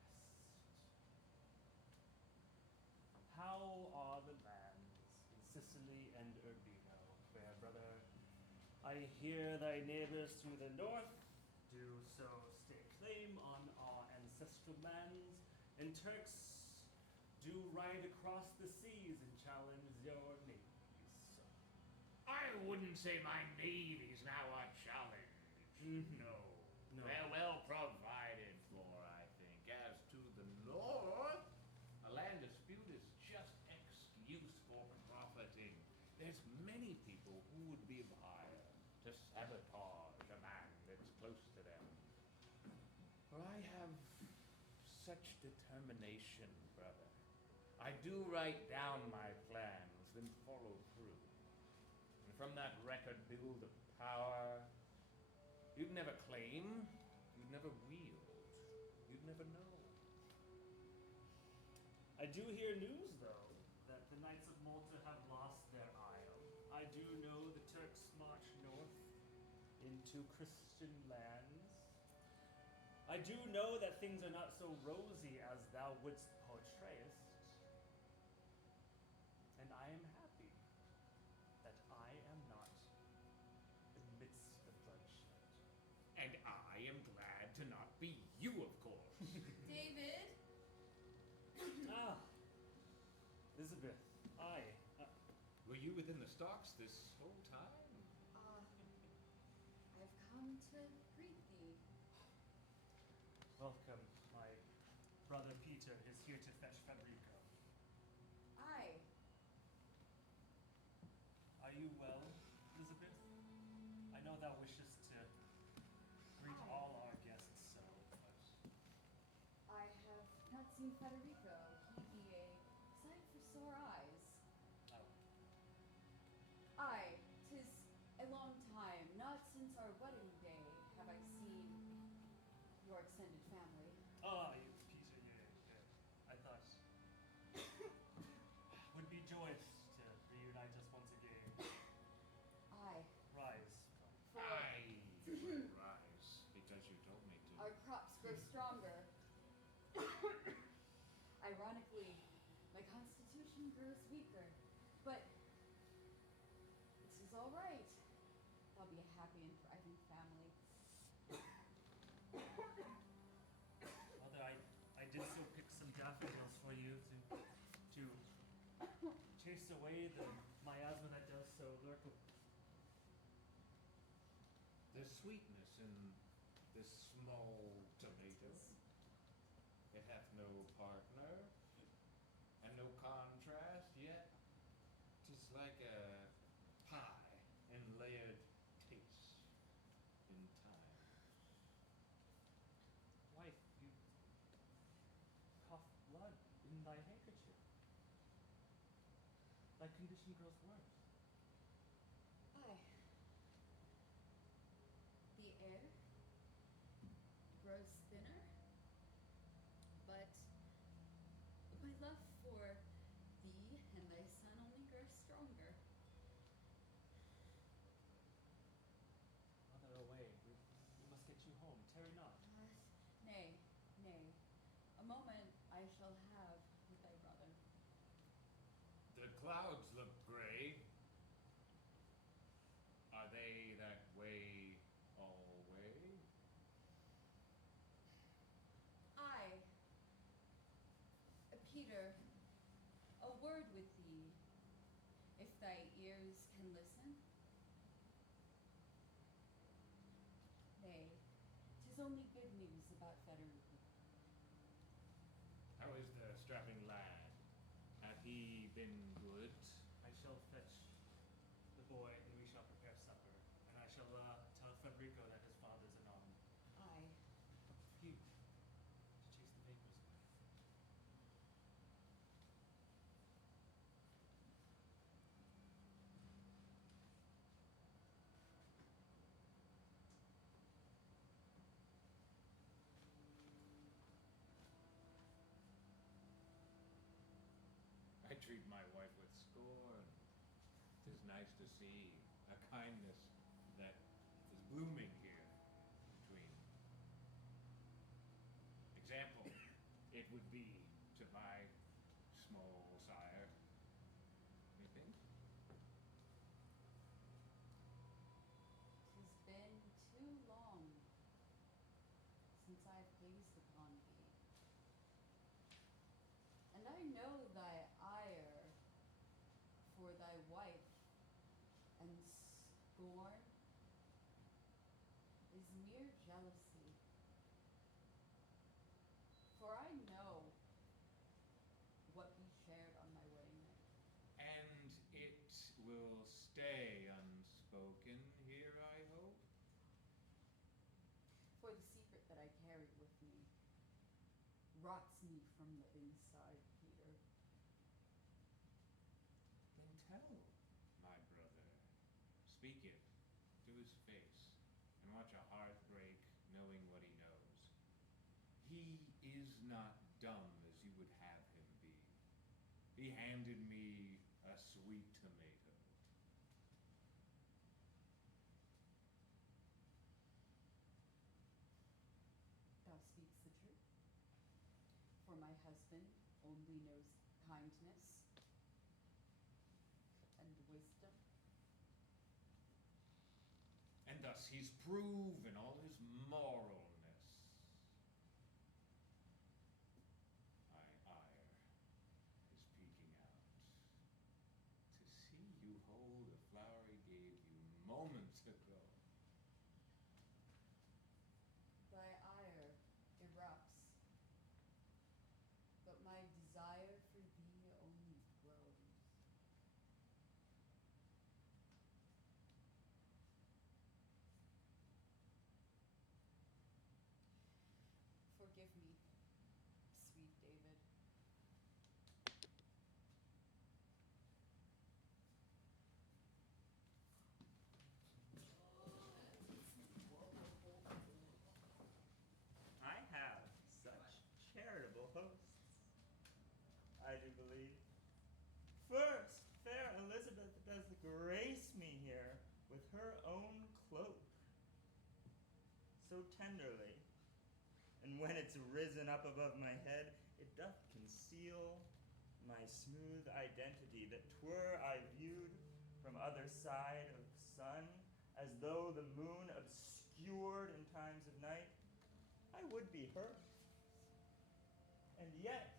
How are the lands in Sicily and Urbino, fair brother? I hear thy neighbors to the north do so stake claim on our ancestral lands, and Turks do ride across the seas and challenge your navies. I wouldn't say my navy's now a challenge. No. No. They're well provided for, I think. As to the north, a land dispute is just excuse for profiting. There's many people who would be of hire to sabotage a man that's close to them. For I have such determination, brother. I do write down my plans, then follow through. And from that record build a power you'd never claim, you'd never wield, you'd never know. I do hear news, though, that the Knights of Malta have lost their isle. I do know the Turks march north into Christian lands. I do know that things are not so rosy as thou wouldst portrayest. And I am happy that I am not amidst the bloodshed. And I am glad to not be you, of course. David? Ah, Elizabeth, Were you within the stocks this whole time? I've come to greet thee. welcome. My brother Peter is here to fetch Federico. Aye. Are you well, Elizabeth? I know thou wishest to greet all our guests so, but I have not seen Federico. He be a sight for sore eyes. oh, Aye, 'tis a long time. Not since our wedding day have I seen your extended family. you, Peter, I thought would be joyous to reunite us once again. Aye. Rise. For I will rise because you told me to. our crops grow stronger. Ironically, my constitution grows weaker. But this is all right. I'll be a happy and thriving family. Mother, I did so pick some daffodils for you to chase away the miasma that does so lurk. There's sweetness in this small tomato. It hath no partner and no contrast, yet 'tis like a pie in layered taste in time. Wife, you cough blood in thy handkerchief. Thy condition grows worse. Aye. The air grows thinner, but my love for thee and thy son only grows stronger. Mother, away. We must get you home. Tarry not. Nay, nay. A moment I shall have with thy brother. The clouds look gray. Are they that way always? Aye. Peter, a word with thee, if thy ears can listen. Nay, 'tis only good news about Federico. How is the strapping lad? Hath he been good? I shall fetch the boy and we shall prepare supper. And I shall tell Federico that his father's an Aye. phew, to chase the vapors away. I treat my wife with scorn. 'Tis nice to see a kindness that is blooming here between. Example, it would be to my small sire, methinks. 'Tis been too long since I've gazed upon thee, and I know thy ire for thy wife, and scorn is mere jealousy. For I know what we shared on my wedding night. And it will stay unspoken here, I hope? For the secret that I carry with me rots me from the inside, Peter. Then tell, my brother. Speak it to his face, and watch a heart break knowing what he knows. He is not dumb as you would have him be. He handed me a sweet tomato. Thou speaks the truth. For my husband only knows kindness and wisdom. And thus he's proven all his moralness. My ire is peeking out. To see you hold a flower he gave you moments ago. Thy ire erupts, but my desire for thee only grows. Forgive me, sweet David. I have such charitable hosts, I do believe. First, fair Elizabeth does grace me here with her own cloak, so tenderly, and when it's risen up above my head, it doth conceal my smooth identity that twere I viewed from other side of sun, as though the moon obscured in times of night, I would be her. And yet,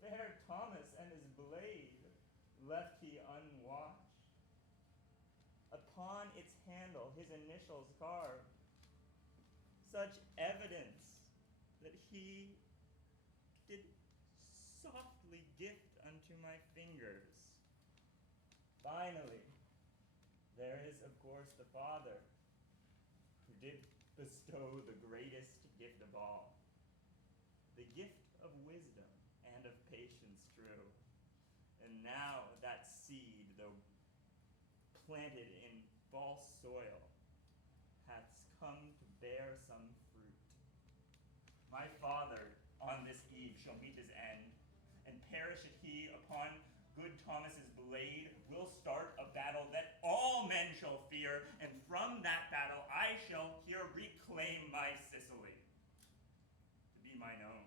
fair Thomas and his blade left he unwatched. Upon its handle his initials carved, such evidence that he did softly gift unto my fingers. Finally, there is, of course, the Father, who did bestow the greatest gift of all, the gift of wisdom and of patience true. And now that seed, though planted in false soil, hath come to bear some fruit. My father on this eve shall meet his end, and perisheth he upon good Thomas's blade, will start a battle that all men shall fear, and from that battle I shall here reclaim my Sicily, to be mine own.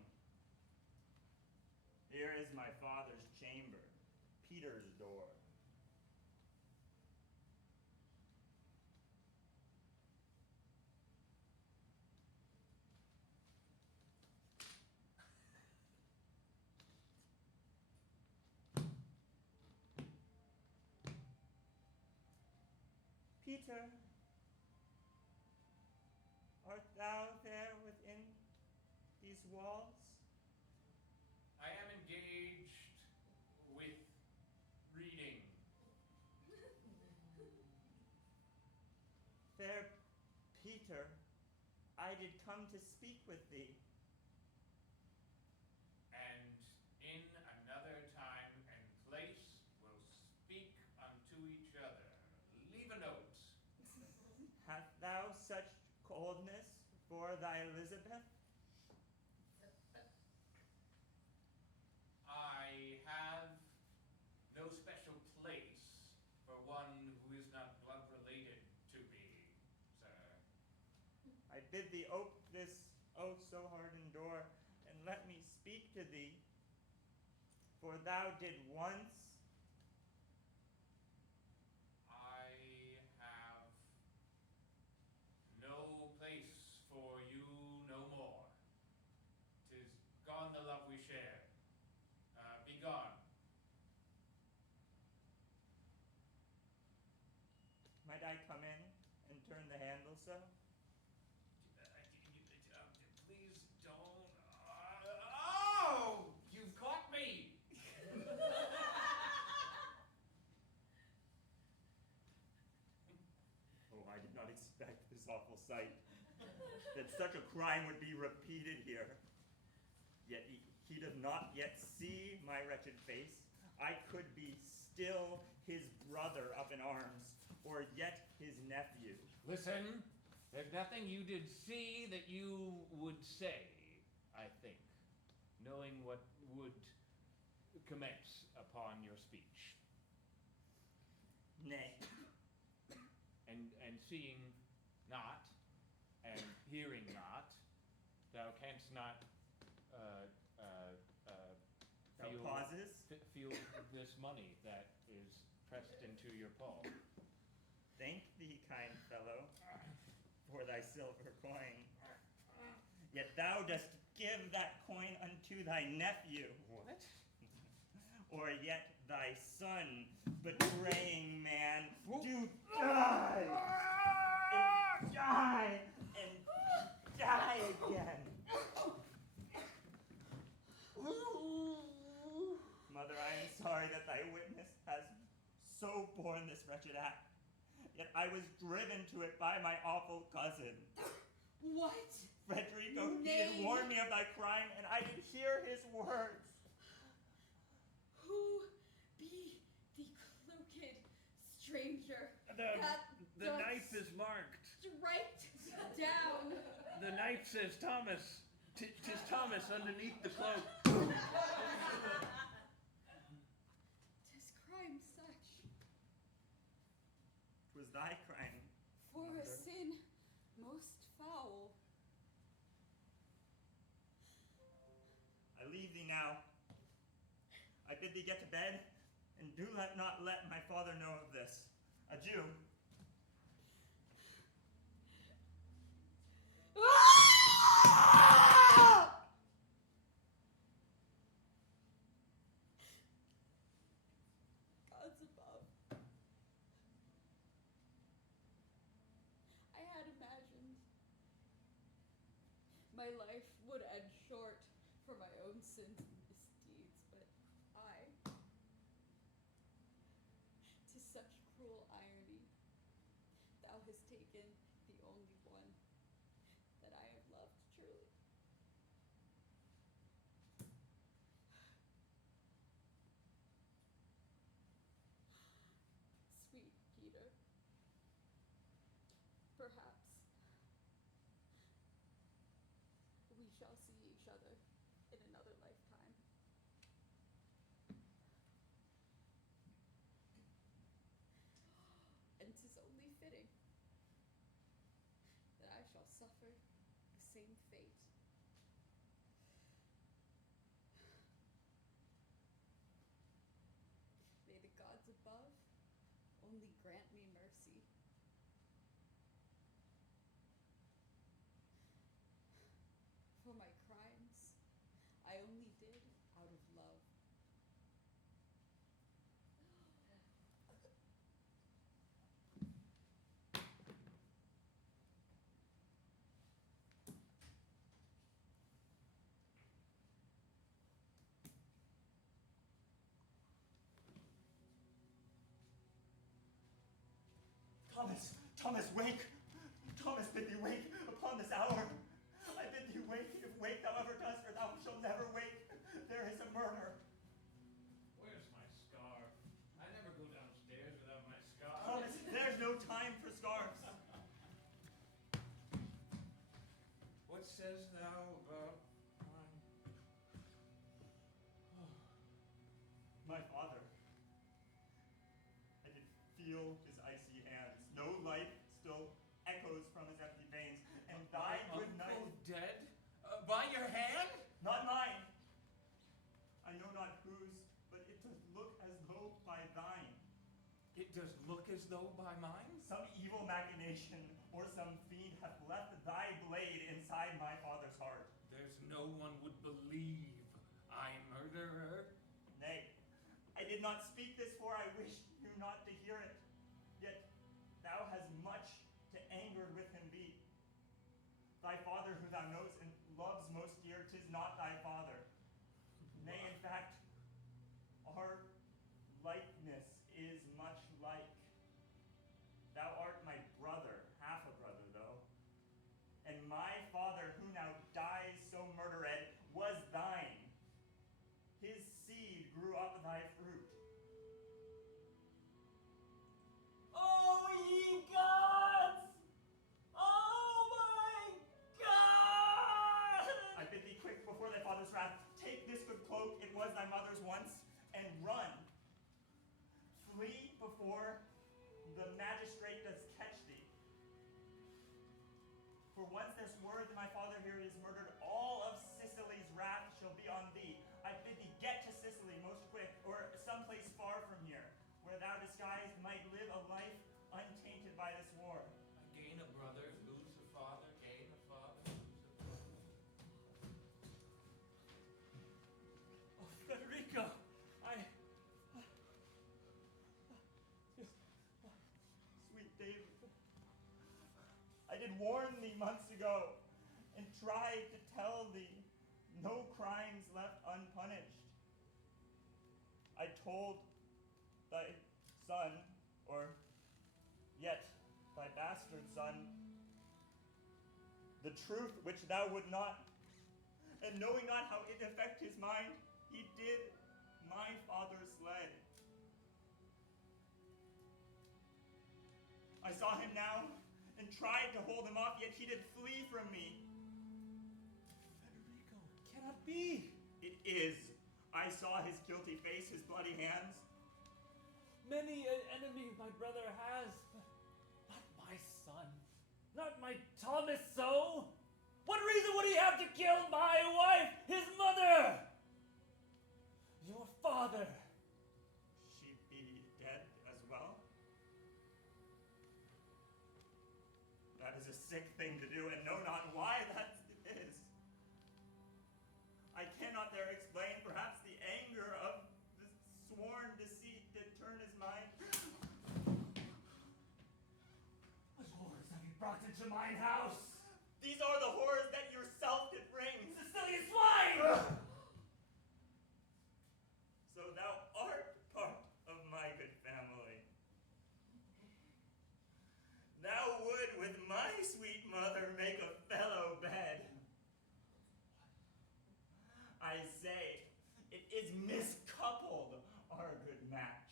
Here is my father's chamber, Peter's door. Peter, art thou there within these walls? I am engaged with reading. Fair Peter, I did come to speak with thee. And in another time and place will speak unto each other. Leave a note. Hast thou such coldness for thy Elizabeth? I have no special place for one who is not blood related to me, sir. I bid thee ope this so hardened door, and let me speak to thee. For thou did once. I have no place for you no more. 'Tis gone the love we shared. Be gone. Might I come in and turn the handle so? Please don't. Oh! You've caught me! Oh, I did not expect this awful sight, that such a crime would be repeated here. Yet he does not yet see my wretched face. I could be still his brother up in arms, or yet his nephew. Listen, there's nothing you did see that you would say, I think, knowing what would commence upon your speech. Nay. And seeing not, and hearing not, thou canst not Thou pauses? feel this money that is pressed into your palm. Thank thee, kind fellow, for thy silver coin. Yet thou dost give that coin unto thy nephew. What? Or yet thy son, betraying man, do die! And die! And die again! Mother, I am sorry that thy witness has so borne this wretched act. Yet I was driven to it by my awful cousin. What? Frederico, he did warn me of thy crime, and I did hear his words. Who be the cloaked stranger? The knife is marked. Strike down. The knife says Thomas. 'Tis Thomas underneath the cloak. 'Tis crime such. 'Twas thy crime. For a Mother. sin most foul. I leave thee now. I bid thee get to bed, and do not let my father know of this. Adieu. Gods above. I had imagined my life would end short for my own sins and misdeeds, but to such cruel irony, thou hast taken the only one that I have loved truly. Sweet Peter, perhaps we shall see each other in another lifetime. And 'tis only fitting that I shall suffer the same fate. May the gods above only grant me mercy. For my crimes, I only did out of love. Thomas, Thomas, wake! Thomas, bid thee wake upon this hour. I bid thee wake, if wake thou ever dost, or thou shalt never wake. There is a murder. Where's my scarf? I never go downstairs without my scarf. Thomas, there's no time for scarves. What says thou about My father. I did feel his icy hands. No life still echoes from his empty veins. And thy good night. uncle dead? By your hand? Not mine. I know not whose, but it does look as though by thine. It does look as though by mine? Some evil machination or some fiend hath left thy blade inside my father's heart. There's no one would believe I murder her. Nay, I did not speak this, for I wished you not to hear it. Yet thou hast much to anger with him be. Thy father, who thou knowest and loves most dear, 'tis not thy father. Nay, in fact, our likeness is much like. Thou art my brother, half a brother though. And my father, who now dies so murdered, was thine. His seed grew up thy fruit. Oh, ye gods! Oh my God! I bid thee quick before thy father's wrath, take this good cloak, it was thy mother's once, and run. Flee before the magistrate does catch thee. For once this word that my father here is murdered, all of Sicily's wrath shall be on thee. I bid thee get to Sicily most quick, or someplace far from here, where thou disguised might live a life untainted by this war. Gain a brother, lose a father, gain a father, lose a brother. Oh, Federico, Sweet David, I did warn thee months ago, and tried to tell thee no crimes left unpunished. I told thy son, or yet thy bastard son, the truth which thou would not, and knowing not how it affect his mind, he did my father slay. I saw him now, and tried to hold him off, yet he did flee from me. Federico, it cannot be. It is. I saw his guilty face, his bloody hands. Many an enemy my brother has, but not my son. Not my Thomas so. What reason would he have to kill my wife, his mother? Your father. She be dead as well? That is a sick thing to do, and know not why that is. I cannot there explain, perhaps the anger of the sworn deceit did turn his mind. What horrors have you brought into mine house? These are the horrors that yourself did bring. Sicilian swine! So thou art part of my good family. Thou would with my sweet mother make a fellow bed. I say, it is miscoupled our good match.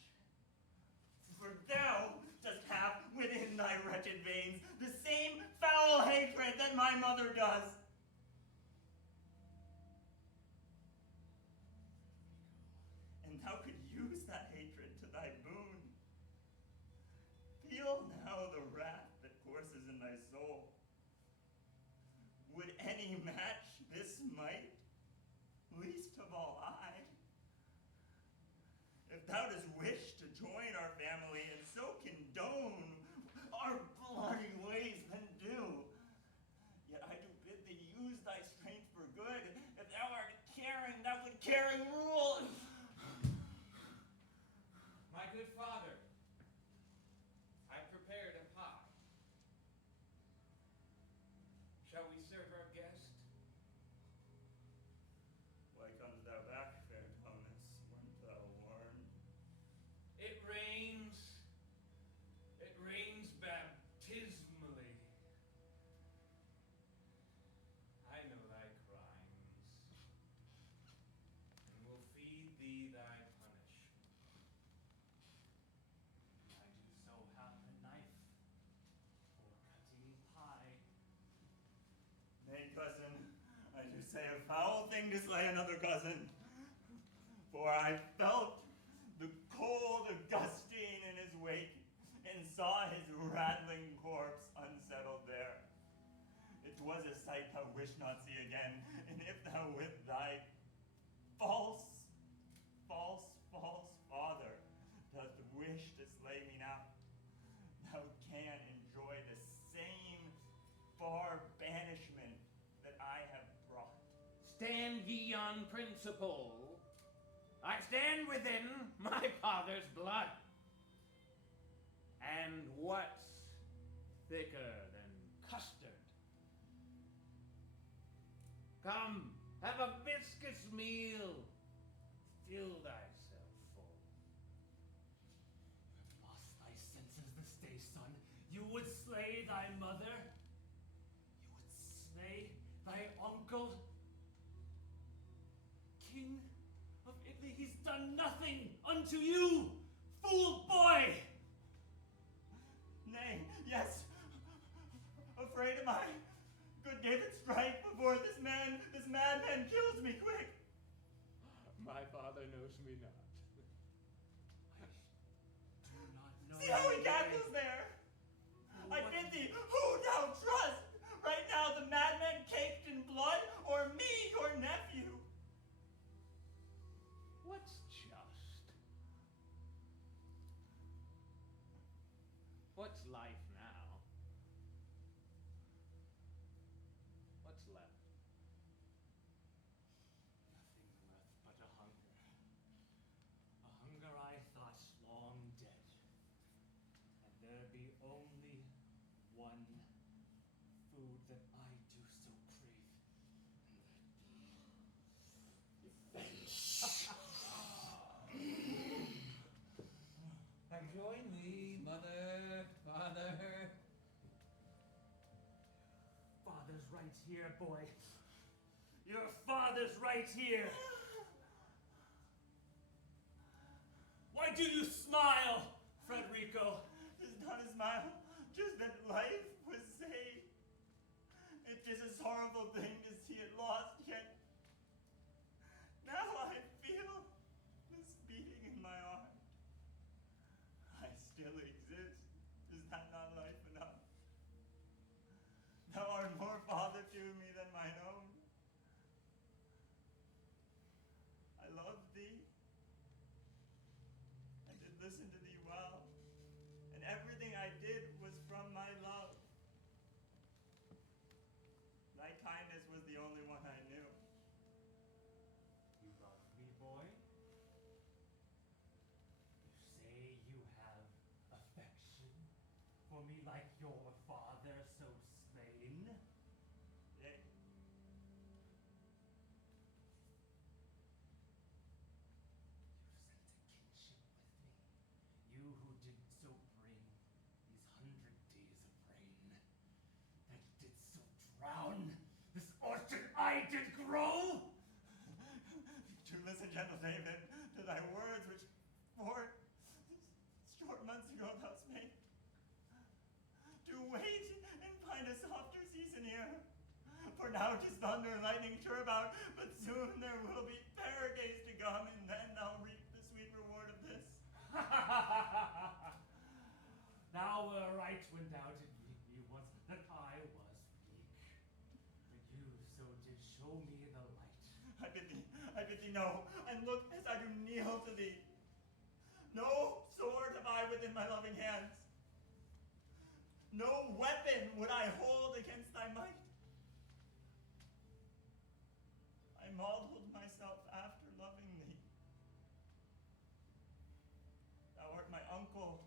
For thou dost have within thy wretched veins the same foul hatred that my mother does. And thou could use that hatred to thy boon. Feel now the wrath that courses in thy soul. Would any match this might? Least of all I. If thou dost wish to join our family and so condone our bloody ways, then do. Yet I do bid thee use thy strength for good. If thou art caring, thou would caring rule. My good father, I prepared a pie. Shall we serve our guest? Why comes thou back, fair Thomas? Weren't thou warned? It rains. It say a foul thing to slay another cousin, for I felt the cold Augustine in his wake and saw his rattling corpse unsettled there. It was a sight thou wish not see again, and if thou with thy false father dost wish to slay me now, thou can enjoy the same far banishment that I have brought. Stand ye on principle. I stand within my father's blood. And what's thicker than custard? Come, have a viscous meal. Fill thyself full. Lost thy senses this day, son. You would slay thy mother. You would slay thy uncle. King of Italy, he's done nothing unto you, fool boy! Nay, yes, afraid am I. Good David, strike before this madman kills me quick. My father knows me not. Do not know. See how he cackles there. I bid thee, who thou trust? Right now the madman caked in blood, or me, your nephew? What's just? What's life now? What's left? Nothing left but a hunger. A hunger I thought long dead. And there be only one food that I do so crave. Join me, mother, father. Father's right here, boy. Your father's right here. Why do you smile, Frederico? Tis not a smile, just that life was saved. It is a sorrowful thing to see it lost, yet now I feel this beating in my heart. I still exist. Is that not life enough? Thou art more father to me than mine own. I love thee, and did listen to thee well, and everything I did was from my love. Thy kindness was the only one I knew. You love me, boy? You say you have affection for me like your father so slain? Yea. You scent a kinship with me. You who did so bring these 100 days of rain, that did so drown this orchard I did grow. To listen, gentle David, to thy words which 4 short months ago thou spake. To wait and find a softer season here. For now 'tis thunder and lightning sure about, but soon there will be fairer days to come, and then thou reap the sweet reward of this. Thou were right when thou did read me once that I was weak. But you so did show me the light. I bid thee know, and look as I do kneel to thee. No sword have I within my loving hands. No weapon would I hold against thy might. I modeled myself after loving thee. Thou art my uncle.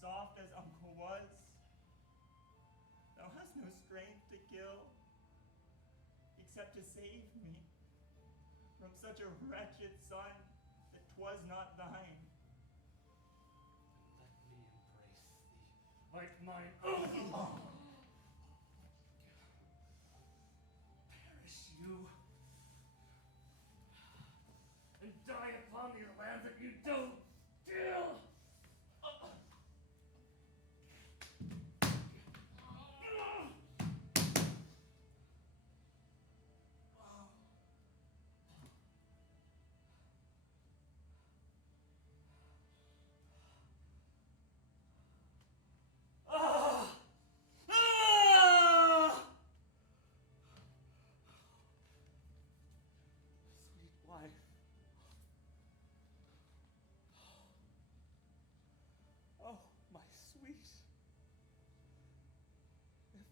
Soft as uncle was, thou hast no strength to kill, except to save me from such a wretched son that 'twas not thine. Let me embrace thee like mine own. Perish you, and die upon these lands that you don't kill.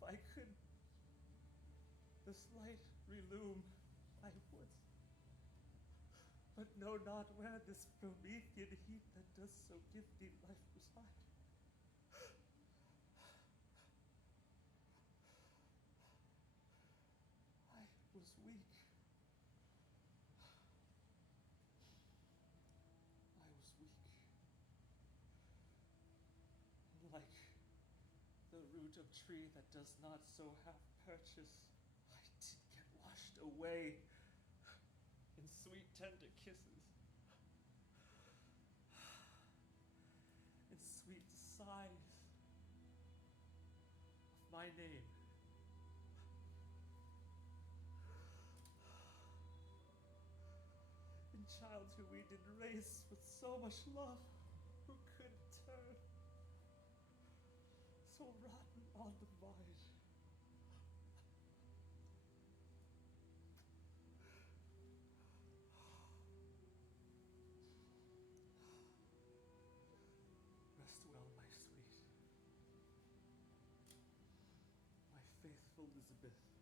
I could this light relume, I would. But know not where this Promethean heat that does so give thee life reside. I was weak. I was weak. Like the root of tree that does not so have purchase, I did get washed away in sweet tender kisses, in sweet sighs of my name. In childhood we did race with so much love, who could turn so rotten on the vine. Rest well, my sweet, my faithful Elizabeth.